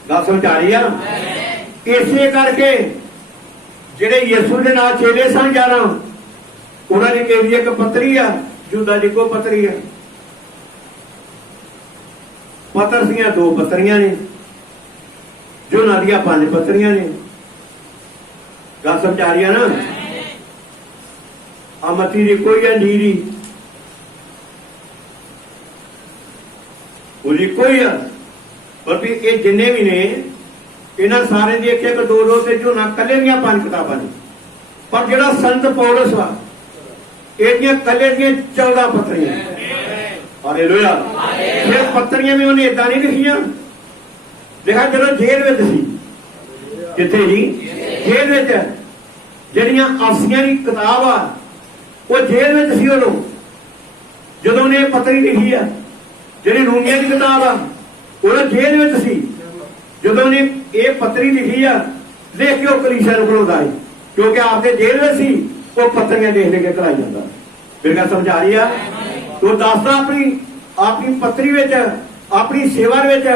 ਗੱਲ ਸਮਝ ਆ ਰਹੀ ਆ। ਇਸੇ ਕਰਕੇ ਜਿਹੜੇ ਯਿਸੂ ਦੇ ਨਾਲ ਚੇਲੇ ਸਨ 11, ਉਹਨਾਂ ਦੀ ਕਿਹੜੀ ਇੱਕ ਪੱਤਰੀ ਆ, ਯਹੂਦਾ ਦੀ ਇੱਕੋ ਪੱਤਰੀ ਆ। ਪੱਤਰ ਦੀਆਂ 2 ਪੱਤਰੀਆਂ ਨੇ, ਯਹੂਨਾ ਦੀਆਂ 5 ਪੱਤਰੀਆਂ ਨੇ। ਗੱਲ ਸਮਝ ਆ ਰਹੀ ਆ ਨਾ। ਆ ਮਤੀ ਦੀ ਕੋਈ ਆ, ਨੀਰੀ ਉਹਦੀ ਕੋਈ ਆ, ਪਰ ਵੀ ਇਹ ਜਿੰਨੇ ਵੀ ਨੇ ਇਹਨਾਂ ਸਾਰੇ ਦੀ ਇੱਕ 2 ਤੇ ਯਹੂਨਾ ਕੱਲੇ ਦੀਆਂ 5 ਕਿਤਾਬਾਂ ਨੇ। ਪਰ ਜਿਹੜਾ ਸੰਤ ਪੌਲਸ ਆ ਇਹਦੀਆਂ ਕੱਲੇ ਦੀਆਂ 14 ਪੱਤਰੀਆਂ। ਹਾਲੇਲੂਇਆ। ਫਿਰ ਪੱਤਰੀਆਂ ਵੀ ਉਹਨੇ ਏਦਾਂ ਨਹੀਂ ਲਿਖੀਆਂ। ਦੇਖਾ ਜਦੋਂ ਜੇਲ੍ਹ ਵਿੱਚ ਸੀ, ਕਿੱਥੇ ਜੀ? ਜੇਲ੍ਹ ਵਿੱਚ। ਜਿਹੜੀਆਂ ਆਸੀਆਂ ਦੀ ਕਿਤਾਬ ਆ ਉਹ ਜੇਲ੍ਹ ਵਿੱਚ ਸੀ ਉਦੋਂ, ਜਦੋਂ ਉਹਨੇ ਇਹ ਪੱਤਰੀ ਲਿਖੀ ਆ। ਜਿਹੜੀ ਰੂਮੀਆਂ ਦੀ ਕਿਤਾਬ ਆ ਉਹ ਜੇਲ੍ਹ ਵਿੱਚ ਸੀ ਜਦੋਂ ਉਹਨੇ ਇਹ ਪੱਤਰੀ ਲਿਖੀ ਆ। ਲਿਖ ਕੇ ਉਹ ਕਲੀਸਿਆ ਨੂੰ ਖਲੋਦਾ ਹੈ, ਕਿਉਂਕਿ ਆਪਦੇ ਜੇਲ੍ਹ ਵਿੱਚ ਸੀ। ਉਹ ਪੱਤਰੀਆਂ ਦੇਖ ਲੈ ਕੇ ਕਰਾਈ ਜਾਂਦਾ। ਫਿਰ ਗੱਲ ਸਮਝ ਆ ਰਹੀ ਆ। ਉਹ ਦੱਸਦਾ ਆਪਣੀ ਪੱਤਰੀ ਵਿੱਚ, ਆਪਣੀ ਸੇਵਾ ਵਿੱਚ,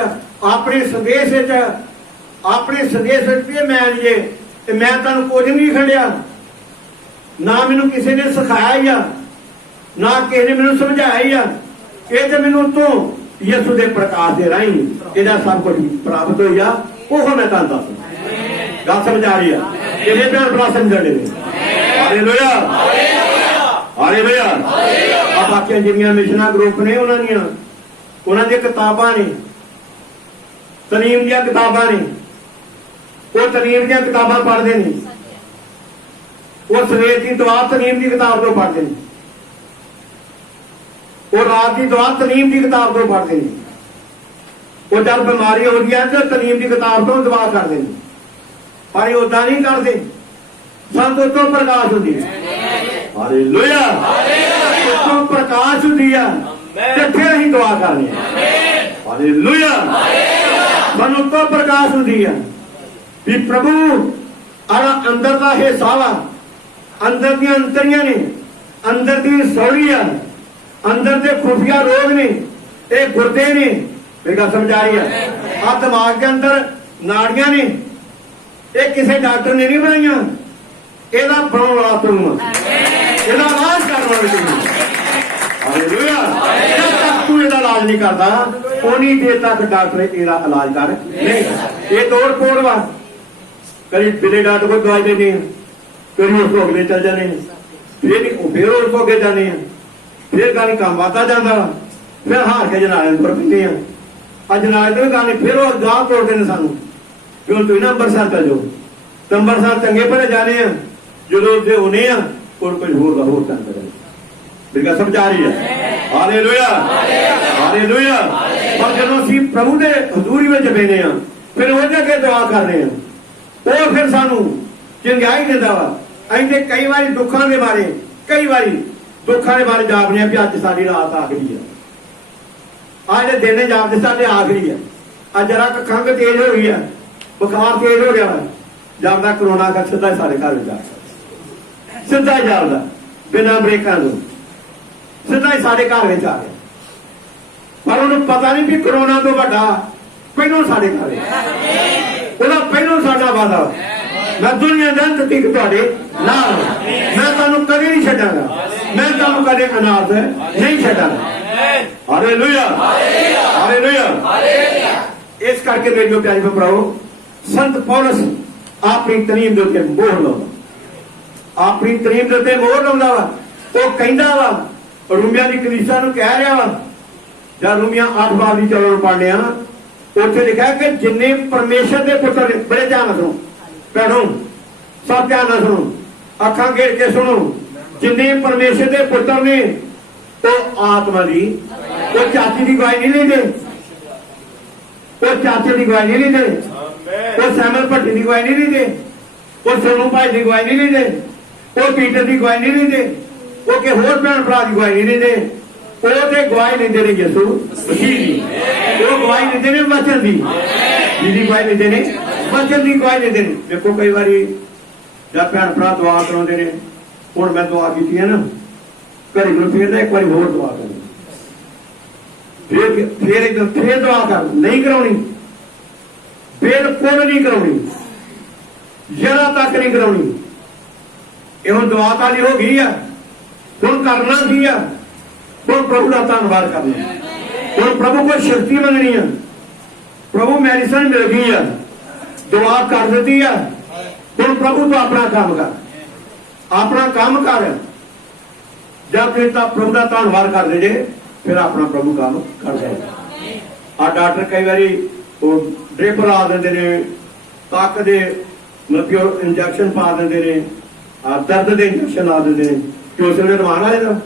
ਆਪਣੇ ਸੰਦੇਸ਼ ਵਿੱਚ ਵੀ ਮੈਂ ਜੇ ਤੇ ਮੈਂ ਤੁਹਾਨੂੰ ਕੁਝ ਨਹੀਂ ਖੜਿਆ, ਨਾ ਮੈਨੂੰ ਕਿਸੇ ਨੇ ਸਿਖਾਇਆ ਹੀ ਆ, ਨਾ ਕਿਸੇ ਨੇ ਮੈਨੂੰ ਸਮਝਾਇਆ ਹੀ ਆ। ਇਹ ਤੇ ਮੈਨੂੰ ਤੋਂ ਯਿਸੂ ਦੇ ਪ੍ਰਕਾਸ਼ ਦੇ ਰਾਹੀਂ ਇਹਦਾ ਸਭ ਕੁਝ ਪ੍ਰਾਪਤ ਹੋਇਆ। ਉਹ ਮੈਂ ਤੁਹਾਨੂੰ ਦੱਸ। ਗੱਲ ਸਮਝ ਆ ਰਹੀ ਆ। ਇਹਦੇ ਭੈਣ ਭਰਾ ਸਮਝਣੇ ਨੇ। Hallelujah, hallelujah. ਆ ਬਾਕੀਆਂ ਜਿਹੜੀਆਂ ਮਿਸ਼ਨਾਂ ਗਰੁੱਪ ਨੇ ਉਹਨਾਂ ਦੀਆਂ ਕਿਤਾਬਾਂ ਨੇ, ਤਲੀਮ ਦੀਆਂ ਕਿਤਾਬਾਂ ਨੇ। ਉਹ ਤਲੀਮ ਦੀਆਂ ਕਿਤਾਬਾਂ ਪੜ੍ਹਦੇ ਨੇ। ਉਹ ਸਵੇਰ ਦੀ ਦੁਆ ਤਲੀਮ ਦੀ ਕਿਤਾਬ ਤੋਂ ਪੜ੍ਹਦੇ ਨੇ। ਉਹ ਰਾਤ ਦੀ ਦੁਆ ਤਲੀਮ ਦੀ ਕਿਤਾਬ ਤੋਂ ਪੜ੍ਹਦੇ ਨੇ। ਉਹ ਜਦ ਬਿਮਾਰੀ ਹੋ ਗਈ ਤਾਂ ਤਲੀਮ ਦੀ ਕਿਤਾਬ ਤੋਂ ਦੁਆ ਕਰਦੇ ਨੇ। ਪਰ ਇਹ ਉਦਾਂ ਨਹੀਂ ਕਰਦੇ। ਸਾਨੂੰ ਤੋਂ ਪ੍ਰਕਾਸ਼ ਹੁੰਦੀ ਹੈ। ਹਾਲੇਲੂਇਆ। ਤੋਂ ਪ੍ਰਕਾਸ਼ ਹੁੰਦੀ ਆ ਤੇ ਫਿਰ ਅਸੀਂ ਦੁਆ ਕਰਨੀ ਹੈ। ਹਾਲੇਲੂਇਆ। ਸਾਨੂੰ ਤੋਂ ਪ੍ਰਕਾਸ਼ ਹੁੰਦੀ ਆ ਵੀ ਪ੍ਰਭੂ ਆਹ ਅੰਦਰ ਦਾ ਹਿੱਸਾ ਵਾ, ਅੰਦਰ ਦੀਆਂ ਅੰਤਰੀਆਂ ਨੇ, ਅੰਦਰ ਦੀ ਸੌੜੀ ਆ, ਅੰਦਰ ਦੇ ਖੁਫੀਆ ਰੋਗ ਨੇ, ਇਹ ਗੁਰਦੇ ਨੇ। ਇਹ ਗੱਲ ਸਮਝ ਆ ਰਹੀ ਆ। ਆ ਦਿਮਾਗ ਦੇ ਅੰਦਰ ਨਾੜੀਆਂ ਨੇ, ਇਹ ਕਿਸੇ ਡਾਕਟਰ ਨੇ ਨਹੀਂ ਬਣਾਈਆਂ। ਇਹਦਾ ਬਣਾਉਣ ਵਾਲਾ ਤੂੰ ਆ, ਇਹਦਾ ਇਲਾਜ ਕਰਨ ਵਾਲਾ ਤੂੰ। ਹਾਲੇਲੂਇਆ। ਜਦ ਤੱਕ ਤੂੰ ਇਹਦਾ ਇਲਾਜ ਨਹੀਂ ਕਰਦਾ ਉਨੀ ਦੇਰ ਤੱਕ ਡਾਕਟਰ ਇਹਦਾ ਇਲਾਜ ਕਰ ਨਹੀਂ। ਇਹ ਤੋੜ ਪੋੜ ਵਾ। ਕਦੀ ਬਿਲੇ ਡਾਕਟਰ ਕੋਲ ਦਵਾਈ ਦੇਣੀ ਆ, ਕਦੀ ਉਸ ਤੋਂ ਅਗਲੇ ਚੱਲ ਜਾਂਦੇ ਨੇ, ਫਿਰ ਉਸ ਤੋਂ ਅੱਗੇ ਜਾਂਦੇ ਆ, ਫਿਰ ਗਾਲੀ ਕੰਮ ਵੱਧਦਾ ਜਾਂਦਾ ਵਾ। ਫਿਰ ਹਾਰ ਕੇ ਜਨਾਲੇ ਨੂੰ ਤੁਰ ਪੈਂਦੇ ਆ। ਅੱਜ ਜਨਾਲੇ ਤੋਂ ਗਾਲੀ ਫਿਰ ਉਹ ਗਾਹ ਤੋੜਦੇ ਨੇ ਸਾਨੂੰ, ਕਿਉਂ ਤੁਸੀਂ ਨਾ ਅੰਮ੍ਰਿਤਸਰ ਚੱਲ ਜਾਓ। ਤਾਂ ਅੰਮ੍ਰਿਤਸਰ ਚੰਗੇ ਭਲੇ ਜਾਣੇ ਆ, ਜਦੋਂ ਉੱਥੇ ਹੋਣੇ ਆ ਕੋਈ ਹੋਰ ਦਾ ਹੋਰ ਚੰਗਾ ਜਾਏ। ਬਿਲਕੁਲ ਸਮਝ ਆ ਰਹੀ ਹੈ। Hallelujah, hallelujah. ਪਰ ਜਦੋਂ ਅਸੀਂ ਪ੍ਰਭੂ ਦੇ ਹਜ਼ੂਰੀ ਵਿੱਚ ਬੈਠੇ ਆ, ਫਿਰ ਉਹਦੇ ਅੱਗੇ ਦੁਆ ਕਰਦੇ ਆ, ਉਹ ਫਿਰ ਸਾਨੂੰ ਚੰਗਿਆਈ ਦਿੰਦਾ ਵਾ। ਅਸੀਂ ਕਈ ਵਾਰੀ ਦੁੱਖਾਂ ਦੇ ਬਾਰੇ ਜਾਪਦੇ ਆ ਵੀ ਅੱਜ ਸਾਡੀ ਰਾਤ ਆਖਰੀ ਆ, ਅੱਜ ਦੇ ਦਿਨ ਜਾਪਦੇ ਸਾਡੇ ਆਖਰੀ ਆ। ਅੱਜ ਜਰਾ ਖੰਘ ਤੇਜ਼ ਹੋ ਗਈ ਆ, ਬੁਖਾਰ ਤੇਜ਼ ਹੋ ਗਿਆ, ਜਾਪਦਾ ਕਰੋਨਾ ਦਾ ਸਿੱਧਾ ਸਾਡੇ ਘਰ ਵਿੱਚ ਆ, ਸਿੱਧਾ ਜਾਪਦਾ ਬਿਨਾਂ ਬ੍ਰੇਕਾਂ ਤੋਂ ਸਿੱਧਾ ਹੀ ਸਾਡੇ ਘਰ ਵਿੱਚ ਆ ਗਿਆ। ਪਰ ਉਹਨੂੰ ਪਤਾ ਨਹੀਂ ਵੀ ਕਰੋਨਾ ਤੋਂ ਵੱਡਾ ਪਹਿਲੋਂ ਸਾਡੇ ਘਰ ਉਹਦਾ ਪਹਿਲੋਂ ਸਾਡਾ ਵਾਦਾ। ਮੈਂ ਦੁਨੀਆ ਦੇ ਅੰਤ ਤੱਕ ਤੁਹਾਡੇ ਨਾਲ, ਮੈਂ ਤੁਹਾਨੂੰ ਕਦੇ ਨਹੀਂ ਛੱਡਾਂਗਾ, ਮੈਂ ਤੁਹਾਨੂੰ ਕਦੇ ਅਨਾਥ ਨਹੀਂ ਛੱਡਾਂਗਾ। Hallelujah, hallelujah. ਇਸ ਕਰਕੇ ਮੇਰੇ ਪਿਆਰੇ ਭਰਾਓ, ਸੰਤ ਪੌਲਸ ਆਪਣੀ ਤਰੀਮ ਦੇ ਉੱਤੇ ਮੋਹਰ ਲਾਉਂਦਾ, ਆਪਣੀ ਤਰੀਮ ਦੇ ਉੱਤੇ ਮੋਹਰ ਲਾਉਂਦਾ ਵਾ। ਉਹ ਕਹਿੰਦਾ ਵਾ ਰੂਮੀਆਂ ਦੀ ਕਲੀਸਿਆ ਨੂੰ ਕਹਿ ਰਿਹਾ ਵਾ, ਜਾਂ ਰੂਮੀਆਂ 8 ਬਾਰ ਦੀ ਚਲੋ ਪੜ੍ਹਦੇ ਆ, ਉੱਥੇ ਲਿਖਿਆ ਕਿ ਜਿੰਨੇ ਪਰਮੇਸ਼ਰ ਦੇ ਪੁੱਤਰ ਨੇ, ਬੜੇ ਧਿਆਨ ਨਾਲ ਸੁਣੋ ਭੈਣੋ, ਸਭ ਧਿਆਨ ਨਾਲ ਸੁਣੋ, ਅੱਖਾਂ ਘੇਰ ਕੇ ਸੁਣੋ, ਜਿੰਨੇ ਪਰਮੇਸ਼ਰ ਦੇ ਪੁੱਤਰ ਨੇ ਉਹ ਆਤਮਾ ਦੀ, ਉਹ ਚਾਚੀ ਦੀ ਗਵਾਹੀ ਨਹੀਂ ਲੈਂਦੇ, ਉਹ ਚਾਚੇ ਦੀ ਗਵਾਹੀ ਨਹੀਂ ਲੈਂਦੇ, ਉਹ ਸੈਮਲ ਭੱਟੀ ਦੀ ਗਵਾਹੀ ਨਹੀਂ ਲੈਂਦੇ, ਉਹ ਸੋਨੂ ਭਾਈ ਦੀ ਗਵਾਹੀ ਨਹੀਂ ਲੈਂਦੇ, ਉਹ ਪੀਟਰ ਦੀ ਗਵਾਹੀ ਨਹੀਂ ਲੈਂਦੇ, ਉਹ ਕਿ ਹੋਰ ਭੈਣ ਭਰਾ ਦੀ ਗਵਾਹੀ ਨਹੀਂ ਲੈਂਦੇ, ਉਹ ਤੇ ਗਵਾਹੀ ਲੈਂਦੇ ਨੇ ਯਿਸੂ ਮਸੀਹ ਦੀ। ਉਹ ਗਵਾਹੀ ਲੈਂਦੇ ਨੇ ਵਚਨ ਦੀ, ਜਿਹਦੀ ਗਵਾਹੀ ਲੈਂਦੇ ਨੇ ਵਚਨ ਦੀ ਗਵਾਹੀ ਲੈਂਦੇ ਨੇ। ਦੇਖੋ ਕਈ ਵਾਰੀ ਜਦ ਭੈਣ ਭਰਾ ਦੁਆ ਕਰਾਉਂਦੇ ਨੇ, ਹੁਣ ਮੈਂ ਦੁਆ ਕੀਤੀ ਹੈ ਨਾ, ਘਰੇ ਨੂੰ ਫੇਰ ਨਾ ਇੱਕ ਵਾਰੀ ਹੋਰ ਦੁਆ ਕਰਨੀ, ਫੇਰ ਦੁਆ ਕਰ, ਨਹੀਂ ਕਰਾਉਣੀ, ਬਿਲਕੁਲ ਨਹੀਂ ਕਰਾਉਣੀ, ਜਰਾ ਤੱਕ ਨਹੀਂ ਕਰਾਉਣੀ। ਇਹ ਹੁਣ ਦੁਆ ਤਾਂ ਹੋ ਗਈ ਆ, ਹੁਣ ਕਰਨਾ ਕੀ ਆ? ਹੁਣ ਪ੍ਰਭੂ ਦਾ ਧੰਨਵਾਦ ਕਰਨਾ, ਹੁਣ ਪ੍ਰਭੂ ਕੋਲ ਸ਼ਕਤੀ ਮੰਗਣੀ ਆ, ਪ੍ਰਭੂ ਮੈਡੀਸਨ ਮਿਲ ਗਈ ਆ, ਦੁਆ ਕਰ ਦਿੱਤੀ ਆ, ਹੁਣ ਪ੍ਰਭੂ ਤੋਂ ਆਪਣਾ ਕੰਮ ਕਰ, ਆਪਣਾ ਕੰਮ ਕਰ। ਜਦ ਫਿਰ ਤਾਂ ਪ੍ਰਭੂ ਦਾ ਧੰਨਵਾਦ ਕਰਦੇ ਜੇ, ਫਿਰ ਆਪਣਾ ਪ੍ਰਭੂ ਕੰਮ ਕਰਦਾ ਹੈ। ਆ ਡਾਕਟਰ ਕਈ ਵਾਰੀ ਉਹ ਡ੍ਰਿਪ ਲਾ ਦਿੰਦੇ ਨੇ, ਤੱਕ ਦੇ ਮਤਲਬ ਕਿ ਉਹ ਇੰਜੈਕਸ਼ਨ ਪਾ ਦਿੰਦੇ ਨੇ, ਆ ਦਰਦ ਦੇ ਇੰਜੈਕਸ਼ਨ ਲਾ ਦਿੰਦੇ ਨੇ, ਕਿ ਉਸ ਵੇਲੇ ਰਵਾਨ ਵਾਲੇ ਦਾ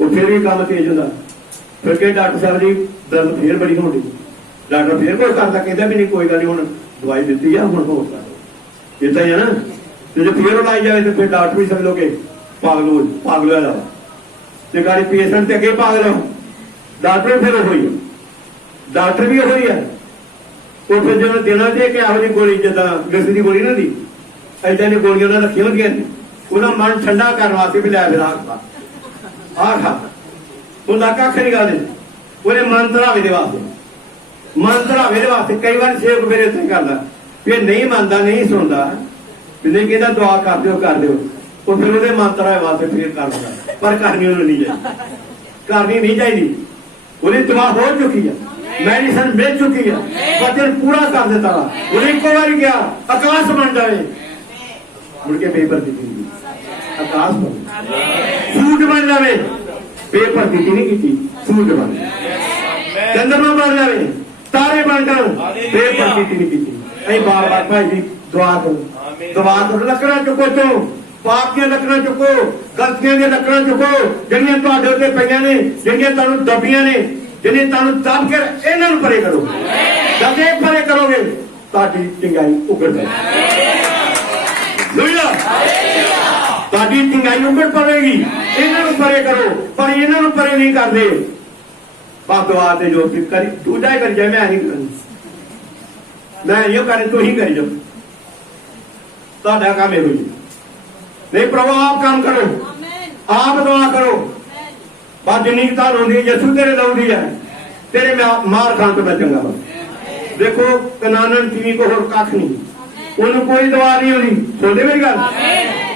ਉਹ ਫਿਰ ਵੀ ਕੰਮ ਤੇਜ਼ ਹੁੰਦਾ। ਫਿਰ ਕਿ ਡਾਕਟਰ ਸਾਹਿਬ ਜੀ ਦਰਦ ਫੇਰ ਬੜੀ ਹੁੰਦੀ, ਡਾਕਟਰ ਫੇਰ ਕੋਈ ਕਰਦਾ, ਕਹਿੰਦਾ ਵੀ ਨਹੀਂ ਕੋਈ ਗੱਲ ਨਹੀਂ, ਹੁਣ ਦਵਾਈ ਦਿੱਤੀ ਆ, ਹੁਣ ਹੋਰ ਕਰ। ਏਦਾਂ ਹੀ ਹੈ ਨਾ, ਤੇ ਜੇ ਫੇਰ ਲਾਈ ਜਾਵੇ ਤੇ ਫਿਰ ਡਾਕਟਰ ਵੀ ਸਮਝ ਲਓ ਕਿ ਪਾਗਲ ਹੋਇਆ, ਤੇ ਗਾੜੀ ਪੇਸ਼ੈਂਟ ਤੇ ਅੱਗੇ ਪਾਗਲ ਹੋ, ਡਾਕਟਰ ਫਿਰ ਹੋਈ, ਡਾਕਟਰ ਵੀ ਹੋਈ ਆ। ਉਹ ਫਿਰ ਜਦੋਂ ਦੇਣਾ ਜੇ ਕਿ ਇਹੋ ਜਿਹੀ ਗੋਲੀ, ਜਿੱਦਾਂ ਗੈਸ ਦੀ ਗੋਲੀ ਨਾ ਦੀ, ਏਦਾਂ ਦੀਆਂ ਗੋਲੀਆਂ ਉਹਨਾਂ ਰੱਖੀਆਂ ਹੁੰਦੀਆਂ ਨੇ, ਉਹਦਾ ਮਨ ਠੰਡਾ ਕਰਨ ਵਾਸਤੇ ਵੀ ਲੈ ਫਿਰ ਆਹ ਖਾ, ਉਹਦਾ ਕੱਖ ਨਹੀਂ ਕਰਦੇ, ਉਹਨੇ ਮਨ ਧਰਾਵੇ ਦੇ ਵਾਸਤੇ, ਮਨ ਧਰਾਵੇ ਦੇ ਵਾਸਤੇ। ਕਈ ਵਾਰ ਸੇਵਕ ਮੇਰੇ ਇੱਥੇ ਕਰਦਾ, ਫਿਰ ਨਹੀਂ ਮੰਨਦਾ, ਨਹੀਂ ਸੁਣਦਾ, ਨਹੀਂ ਕਹਿੰਦਾ ਦੁਆ ਕਰ ਦਿਓ ਕਰ ਦਿਓ, ਉਹ ਫਿਰ ਉਹਦੇ ਮਨ ਧਰਾਵੇ ਵਾਸਤੇ ਫਿਰ ਕਰਦਾ, ਪਰ ਕਰਨੀ ਉਹਨੂੰ ਨਹੀਂ ਚਾਹੀਦੀ, ਕਰਨੀ ਨਹੀਂ ਚਾਹੀਦੀ। ਉਹਦੀ ਦੁਆ ਹੋ ਚੁੱਕੀ ਆ, ਮੈਡੀਸਨ ਮਿਲ ਚੁੱਕੀ ਆ, ਵਚਨ ਪੂਰਾ ਕਰ ਦਿੱਤਾ ਵਾ। ਉਹਨੇ ਇੱਕੋ ਵਾਰੀ ਕਿਹਾ ਆਕਾਸ਼ ਬਣ ਜਾਵੇ, ਮੁੜ ਕੇ ਪੇਪਰ ਦਿੱਤੀ, ਆਕਾਸ਼ ਬਣ, ਸੂਟ ਬਣ ਜਾਵੇ, ਪੇਪਰ ਦਿੱਤੀ ਨਹੀਂ ਕੀਤੀ, ਸੂਟ ਬਣ, ਚੰਦਰਮਾ ਬਣ ਜਾਵੇ, ਤਾਰੇ ਬਣ ਜਾਣ, ਪੇਪਰ ਦਿੱਤੀ ਨਹੀਂ ਕੀਤੀ। ਅਸੀਂ ਬਾਰ ਬਾਰ ਭਾਈ ਜੀ ਦੁਆ ਕਰੋ, ਦੁਆ ਕਰੋ, ਲੱਕੜਾਂ ਚੁੱਕੋ ਤੋਂ, ਪਾਪ ਦੀਆਂ ਲੱਕੜਾਂ ਚੁੱਕੋ, ਗਲਤੀਆਂ ਦੀਆਂ ਲੱਕੜਾਂ ਚੁੱਕੋ, ਜਿਹੜੀਆਂ ਤੁਹਾਡੇ ਉੱਤੇ ਪਈਆਂ ਨੇ, ਜਿਹੜੀਆਂ ਤੁਹਾਨੂੰ ਦੱਬੀਆਂ ਨੇ, ਜਿਹਨੇ ਤੁਹਾਨੂੰ ਦੱਬ ਕੇ ਇਹਨਾਂ ਨੂੰ ਪਰੇ ਕਰੋ। ਜਦ ਇਹ ਪਰੇ ਕਰੋਗੇ ਤੁਹਾਡੀ ਚੰਗਾਈ ਉਗੜ ਜਾਏਗੀ, ਤੁਹਾਡੀ ਚੰਗਾਈ ਉਗੜ ਪਵੇਗੀ। ਇਹਨਾਂ ਨੂੰ ਪਰੇ ਕਰੋ, ਪਰ ਇਹਨਾਂ ਨੂੰ ਪਰੇ ਨਹੀਂ ਕਰਦੇ। ਬਸ ਦੁਆ ਤੇ ਜੋ ਕਰੀ ਦੂਜਾ ਹੀ ਕਰੀ ਜਾਏ, ਮੈਂ ਨਹੀਂ ਕਰਨੀ, ਮੈਂ ਇਹ ਕਰੇ ਤੂੰ ਹੀ ਕਰੀ ਜਾ, ਤੁਹਾਡਾ ਕੰਮ ਇਹੋ ਜੀ ਨਹੀਂ। ਪ੍ਰਭੂ ਆਪ ਕੰਮ ਕਰੋ, ਆਪ ਦੁਆ ਕਰੋ, ਪਰ ਜਿੰਨੀ ਤੁਹਾਨੂੰ ਹੁੰਦੀ ਯਿਸੂ ਤੇਰੇ ਲਾਉਂਦੀ ਹੈ, ਤੇਰੇ ਮਾਰ ਖਾਣ ਤੋਂ ਬਚਾਂਗਾ। ਦੇਖੋ ਕਨਾਨਨ ਟੀਵੀ ਕੋ ਹੋਰ ਕੱਖ ਨਹੀਂ, ਉਹਨੂੰ ਕੋਈ ਦਵਾ ਨਹੀਂ ਹੁੰਦੀ, ਸੁਣਦੇ ਮੇਰੀ ਗੱਲ,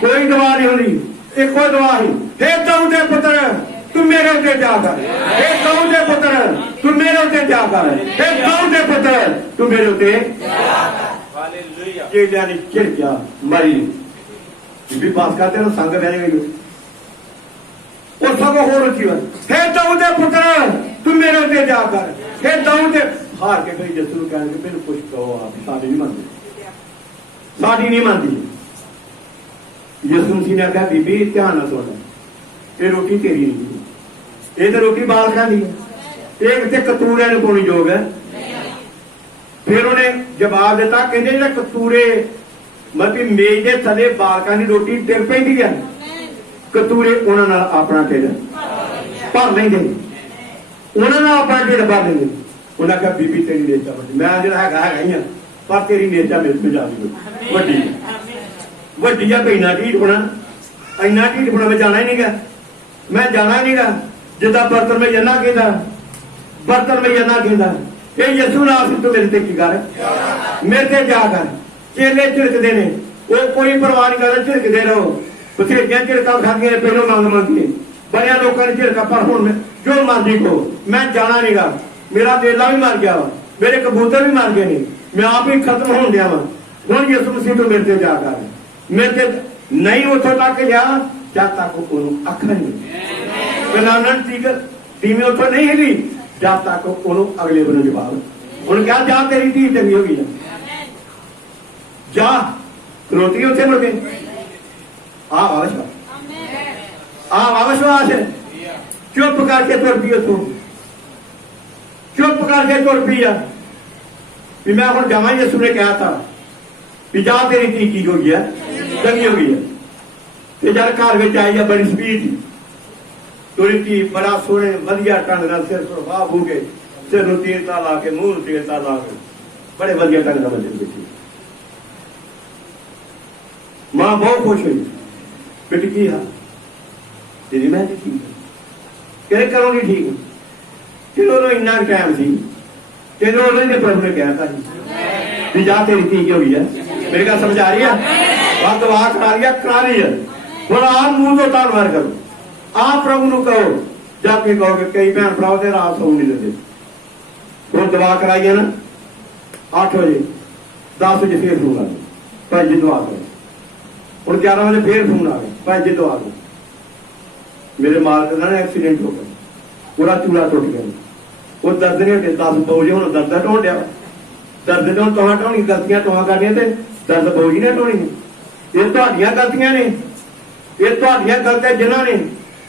ਕੋਈ ਦਵਾ ਨਹੀਂ ਹੁੰਦੀ, ਇੱਕੋ ਦਵਾ ਹੀ, ਹੇ ਦਾਊਦ ਦੇ ਪੁੱਤਰ ਤੂੰ ਮੇਰੇ ਉੱਤੇ ਜਾ ਕਰ, ਹੇ ਦਾਊਦ ਦੇ ਪੁੱਤਰ ਤੂੰ ਮੇਰੇ ਉੱਤੇ ਜਾ ਕਰ, ਹੇ ਦਾਊਦ ਦੇ ਪੁੱਤਰ ਤੂੰ ਮੇਰੇ ਉੱਤੇ ਜਾ ਕਰ। ਹਾਲੇਲੂਇਆ। ਜਿਹੜਿਆਂ ਨੇ ਝਿੜਕਿਆ ਮਰੀ, ਬੀਬੀ ਪਾਸਕਾ ਤੇਰਾ ਸੰਗ ਬਹਿ ਗਈ, ਉਹ ਸਗੋਂ ਹੋਰ ਉੱਚੀ ਵਾਰ, ਹੇ ਦਾਊਦ ਦੇ ਪੁੱਤਰ ਤੂੰ ਮੇਰੇ ਉੱਤੇ ਜਾ ਕਰ, ਹੇ ਦਾਊਦ ਦੇ। ਹਾਰ ਕੇ ਫਿਰ ਯਿਸੂ ਨੂੰ ਕਹਿਣਗੇ ਮੈਨੂੰ ਕੁਛ ਕਹੋ, ਆਪ ਸਾਡੀ ਨਹੀਂ ਮੰਨਦੀ, ਸਾਡੀ ਨਹੀਂ ਮੰਨਦੀ। ਯਿਸੂ ਮਸੀਹ ਨੇ ਆਖਿਆ ਬੀਬੀ ਧਿਆਨ ਨਾਲ ਸੁਣ, ਇਹ ਰੋਟੀ ਤੇਰੀ ਨਹੀਂ, ਇਹ ਤਾਂ ਰੋਟੀ ਬਾਲਕਾਂ ਦੀ ਹੈ, ਇਹ ਕਿਤੇ ਕਤੂਰਿਆਂ ਨੂੰ ਪਾਉਣੀ ਯੋਗ ਹੈ। ਫਿਰ ਉਹਨੇ ਜਵਾਬ ਦਿੱਤਾ, ਕਹਿੰਦੇ ਜਿਹੜਾ ਕਤੂਰੇ ਮਤਲਬ ਮੇਜ਼ ਦੇ ਥੱਲੇ ਬਾਲਕਾਂ ਦੀ ਰੋਟੀ ਡਿੱਗ ਪੈਂਦੀ ਹੈ, ਕਤੂਰੇ ਉਹਨਾਂ ਨਾਲ ਆਪਣਾ ਢਿੱਡ ਭਰ ਲੈਂਦੇ, ਉਹਨਾਂ ਨਾਲ ਆਪਣਾ ਢਿੱਡ ਭਰ ਲੈਂਦੇ। ਉਹਨਾਂ ਕਿਹਾ ਬੀਬੀ ਤੇਰੀ ਨੇਚਾ ਵੱਡੀ, ਮੈਂ ਜਿਹੜਾ ਹੈਗਾ ਹੀ ਆ, ਪਰ ਤੇਰੀ ਨੇਚਾ ਮੇਰੇ ਤੋਂ ਜ਼ਿਆਦਾ ਵੱਡੀ, ਵੱਡੀ ਆ। ਇੰਨਾ ਢੀਠ ਹੋਣਾ, ਇੰਨਾ ਢੀਠ ਹੋਣਾ, ਮੈਂ ਜਾਣਾ ਹੀ ਨਹੀਂਗਾ, ਮੈਂ ਜਾਣਾ ਹੀ ਨਹੀਂਗਾ। ਜਿੱਦਾਂ ਬਰਤਨ ਮੈਂ ਜੰਨਾ ਕਹਿੰਦਾ, ਬਰਤਨ ਮੈਂ ਜੰਨਾ ਕਹਿੰਦਾ, ਇਹ ਯਿਸੂ ਨਾਲ ਤੂੰ ਮੇਰੇ ਤੇ ਕੀ ਕਰ, ਮੇਰੇ ਤੇ ਜਾ ਕਰ। ਚੇਲੇ ਝਿੜਕਦੇ ਨੇ, ਉਹ ਕੋਈ ਪਰਵਾਹ ਨਹੀਂ ਕਰਦਾ, ਝਿੜਕਦੇ ਰਹੋ। ਬਥੇਰੀਆਂ ਝਿੜਕਾਂ ਖਾਂਦੀਆਂ ਨੇ, ਪਹਿਲੋਂ ਮੰਗ ਕੇ ਬੜਿਆ ਲੋਕਾਂ ਨੇ ਝਿੜਕਾ, ਪਰ ਹੁਣ ਜੋ ਮਰਜ਼ੀ ਕਹੋ ਮੈਂ ਜਾਣਾ ਨਹੀਂਗਾ। ਮੇਰਾ ਬੇਲਾ ਵੀ ਮਰ ਗਿਆ ਵਾ, ਮੇਰੇ ਕਬੂਤਰ ਵੀ ਮਰ ਗਏ ਨੇ, ਮੈਂ ਆਪ ਹੀ ਖਤਮ ਹੋਣ ਡਿਆ ਵਾ। ਹੁਣ ਯਿਸੂ ਮਸੀਹ ਤੋਂ ਮੇਰੇ ਤੇ ਜਾ ਕਰ, ਮੇਰੇ ਤੇ ਨਹੀਂ ਉੱਥੋਂ ਤੱਕ ਜਾ ਜਦ ਤੱਕ ਉਹਨੂੰ ਅੱਖ ਨਹੀਂ कनानन धीमे उतो नहीं हिली जब तक उन्होंने अगले बनो जवाब उन्हें कहा जा तेरी धी चंगी हो गई जा खलोती उत्थे मुड़ के विश्वास है चुप करके तुर पी उतो चुप करके तुर पी आ भी मैं हम जावा यसू ने कहा था भी जा तेरी धी की हो गई है चंगी हो गई है जब घर में आई है बड़ी स्पीड तुरी धी बड़ा सोहने वधिया ढंग नाल सिर सुरखा हो गए सिर नूं तेल ता ला के मूंह नूं तेल ता ला के बड़े वधिया ढंग नाल मंदिर बैठी मां बहुत खुश हुई बेटी की हाल तेरी मैं ठीक है तेरे घरों नहीं ठीक चलो इन्ना टाइम सी चलो उन्होंने प्रभु ने कहता भी जा तेरी धी की हुई है मेरी गल समझ आ रही है वह दवा करा रही है ਹੁਣ आप मुंह तो धन्यवाद करो आप प्रभु ਨੂੰ कहो जाके कहोगे कई भैन भरा ਤੇ ਰਾਤ ਸੌਣ नहीं ਦਿੰਦੇ ਹੁਣ दवा कराइए ना 8 बजे 10 बजे फिर फोन आ गया भाई जी दवा करो ਹੁਣ 11 बजे फिर फोन आ गया भाई जी दवा करो मेरे मालक का ना एक्सीडेंट हो गया पूरा चूड़ा टुट गया वो दर्द नहीं होते 10 बजे ਹੁਣ दर्द ਢੋਣ ਡਿਆ दर्द ਤੋਂ ਤੁਹਾਂ ਢੋਣੀ ਗਲਤੀਆਂ ਤੁਹਾਂ ਕਰਨੀਆਂ ਤੇ दर्द ਬੋਝ ਨੇ ਢੋਣੀ ਇਹ ਤੁਹਾਡੀਆਂ ਗਲਤੀਆਂ ਨੇ ਇਹ ਤੁਹਾਡੀਆਂ ਗਲਤੀਆਂ ਜਿਨ੍ਹਾਂ ਨੇ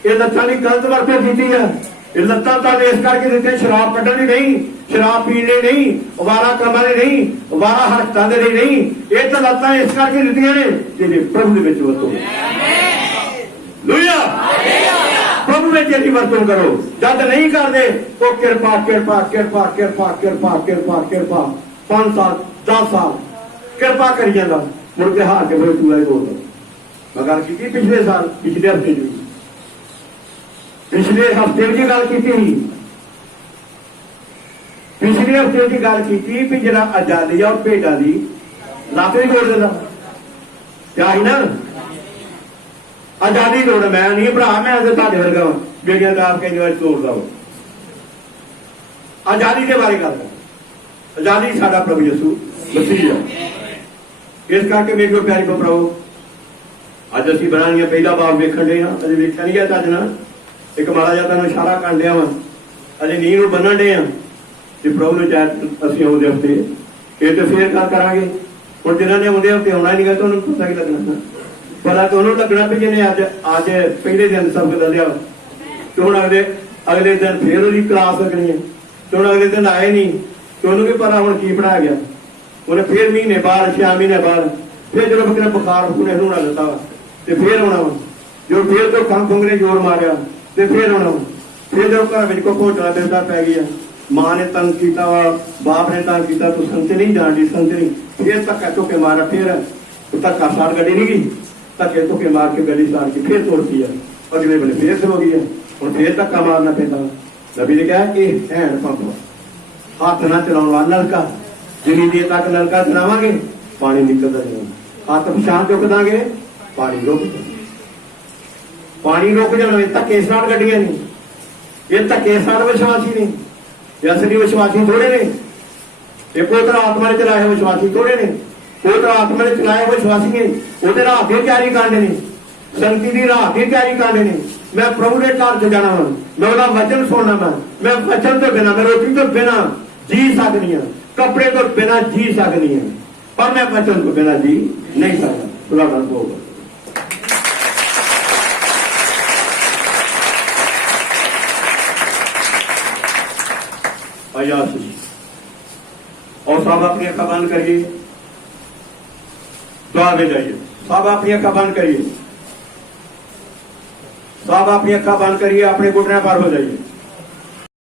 ਇਹ ਲੱਤਾਂ ਦੀ ਗਲਤ ਵਰਤੋਂ ਕੀਤੀ ਆ ਇਹ ਲੱਤਾਂ ਤਾਂ ਇਸ ਕਰਕੇ ਦਿੱਤੇ ਸ਼ਰਾਬ ਕੱਢਣ ਲਈ ਨਹੀਂ ਸ਼ਰਾਬ ਪੀਣ ਲਈ ਨਹੀਂ ਅਵਾਰਾ ਕੰਮਾਂ ਲਈ ਨਹੀਂ ਅਵਾਰਾ ਹਰਕਤਾਂ ਦੇ ਲਈ ਨਹੀਂ ਇਹ ਤਾਂ ਲੱਤਾਂ ਇਸ ਕਰਕੇ ਦਿੱਤੀਆਂ ਨੇ ਜਿਹੜੇ ਪ੍ਰਭੂ ਦੇ ਵਿੱਚ ਵਰਤੋ ਲੂਇਆ ਪ੍ਰਭੂ ਵਿੱਚ ਇਹਦੀ ਵਰਤੋਂ ਕਰੋ ਜਦ ਨਹੀਂ ਕਰਦੇ ਉਹ ਕਿਰਪਾ ਕਿਰਪਾ ਕਿਰਪਾ ਕਿਰਪਾ ਕਿਰਪਾ ਕਿਰਪਾ ਕਿਰਪਾ 5 ਸਾਲ 10 ਸਾਲ ਕਿਰਪਾ ਕਰੀ ਜਾਂਦਾ ਮੁੜ ਕੇ ਹਾਰ ਕੇ ਫਿਰ ਤੂੰ ਇਹ ਬੋਲਦਾ मैं गल की पिछले साल पिछले हफ्ते पिछले हफ्ते की गल की पिछले हफ्ते की गल की भी जरा आजादी और भेडा की लत नहीं जोड़ देता क्या ही ना आजादी जोड़ मैं नहीं भरा मैं तुहाडे वर्गा बेड़ियां का कई बार तोड़दा वा आजादी के बारे गल आजादी साडा प्रभु यसू मसीह है इस करके मेरे को प्यारी भराओ ਅੱਜ ਅਸੀਂ ਬਣਾਉਣੀਆਂ ਪਹਿਲਾ ਬਾਪ ਵੇਖਣ ਦੇ ਹਾਂ ਅਜੇ ਵੇਖਿਆ ਨਹੀਂ ਗਿਆ ਚੱਜ ਨਾਲ ਇੱਕ ਮਾੜਾ ਜਿਹਾ ਤੁਹਾਨੂੰ ਇਸ਼ਾਰਾ ਕਰਨ ਡਿਆ ਵਾ ਅਜੇ ਨੀਂਹ ਨੂੰ ਬੰਨਣ ਡੇ ਆ ਤੇ ਪ੍ਰਭੂ ਨੂੰ ਚਾਹ ਅਸੀਂ ਆਉਂਦੇ ਹਫਤੇ ਇਹ ਤੇ ਫੇਰ ਗੱਲ ਕਰਾਂਗੇ ਹੁਣ ਜਿਹਨਾਂ ਨੇ ਆਉਂਦੇ ਹਫਤੇ ਆਉਣਾ ਨਹੀਂ ਗਾ ਤੁਹਾਨੂੰ ਪਤਾ ਕੀ ਲੱਗਣਾ ਪਤਾ ਤੁਹਾਨੂੰ ਲੱਗਣਾ ਵੀ ਜਿਹਨੇ ਅੱਜ ਪਹਿਲੇ ਦਿਨ ਸਬਕ ਦੱਸਿਆ ਤੇ ਹੁਣ ਅਗਲੇ ਦਿਨ ਫੇਰ ਉਹਦੀ ਕਲਾਸ ਲੱਗਣੀ ਹੈ ਤੇ ਹੁਣ ਅਗਲੇ ਦਿਨ ਆਏ ਨਹੀਂ ਤੇ ਉਹਨੂੰ ਵੀ ਪਤਾ ਹੁਣ ਕੀ ਪੜਾਇਆ ਗਿਆ ਉਹਨੇ ਫੇਰ ਮਹੀਨੇ ਬਾਅਦ 6 ਮਹੀਨੇ ਬਾਅਦ ਫੇਰ ਜਦੋਂ ਬਕਰਾ ਬੁਖਾਰ ਪੂਰੇ ਹੋਣਾ ਦਿੱਤਾ ਤੇ ਫੇਰ ਆਉਣਾ ਜੋ ਫੇਰ ਤੋਂ ਕੰਮ ਫੁੰਗਰੇ ਜੋਰ ਮਾਰਿਆ ਤੇ ਫੇਰ ਆਉਣਾ ਫੇਰ ਜਦੋਂ ਘਰ ਵਿੱਚ ਕੋ ਭੋਜਣਾ ਦਿੰਦਾ ਪੈ ਗਿਆ ਮਾਂ ਨੇ ਤੰਗ ਕੀਤਾ ਵਾ ਬਾਪ ਨੇ ਤੰਗ ਕੀਤਾ ਤੂੰ ਸੰਤ ਨਹੀਂ ਜਾਣਦੀ ਸੰਤ ਨਹੀਂ ਫੇਰ ਧੱਕਾ ਚੁੱਕੇ ਮਾਰਾ ਫੇਰ ਧੱਕਾ ਸਾੜ ਗੱਡੀ ਨਹੀਂ ਗਈ ਧੱਕੇ ਚੁੱਕੇ ਮਾਰ ਕੇ ਗੱਡੀ ਸਾੜ ਕੇ ਫੇਰ ਤੋੜਦੀ ਆ ਅਗਲੇ ਵੇਲੇ ਫੇਰ ਹੋ ਗਈ ਆ ਹੁਣ ਫੇਰ ਧੱਕਾ ਮਾਰਨਾ ਪੈਂਦਾ ਨਬੀ ਨੇ ਕਿਹਾ ਇਹ ਹੈਂਡ ਪੰਪ ਹੱਥ ਨਾਲ ਚਲਾਉਣ ਵਾਲਾ ਨਲਕਾ ਜਿੰਨੀ ਦੇਰ ਤੱਕ ਨਲਕਾ ਚਲਾਵਾਂਗੇ ਪਾਣੀ ਨਿਕਲਦਾ ਨਹੀਂ ਹੱਥ ਪਛਾਣ ਚੁੱਕ ਦਾਂਗੇ पानी रुक जाना धक्के साड़ गड्डियां ने ये धक्के साड़ विश्वासी ने असली विश्वासी थोड़े ने ये पवित्र आत्मा ने चलाए विश्वासी थोड़े ने पवित्र आत्मा ने चलाए विश्वासी ने ਉਹਦੇ ਰਾਹ ਦੀ ਤਿਆਰੀ ਕਰਨੇ ਨੇ ਸੰਗਤੀ ਦੀ ਰਾਹ ਦੀ ਤਿਆਰੀ ਕਰਨੇ ਨੇ मैं प्रभु के घर च जाना वा मैं ਉਹਦਾ वचन सुनना मैं वचन तो बिना मैं रोटी तो बिना जी सकनी हाँ कपड़े तो बिना जी सकनी हाँ पर मैं वचन तो बिना जी नहीं सकता खुदा नाम बोल और सब अपनी अखा बंद करिए दुआ में जाइए सब अपनी अखा बंद करिए सब अपनी अखा बंद करिए अपने घुटने पर हो जाइए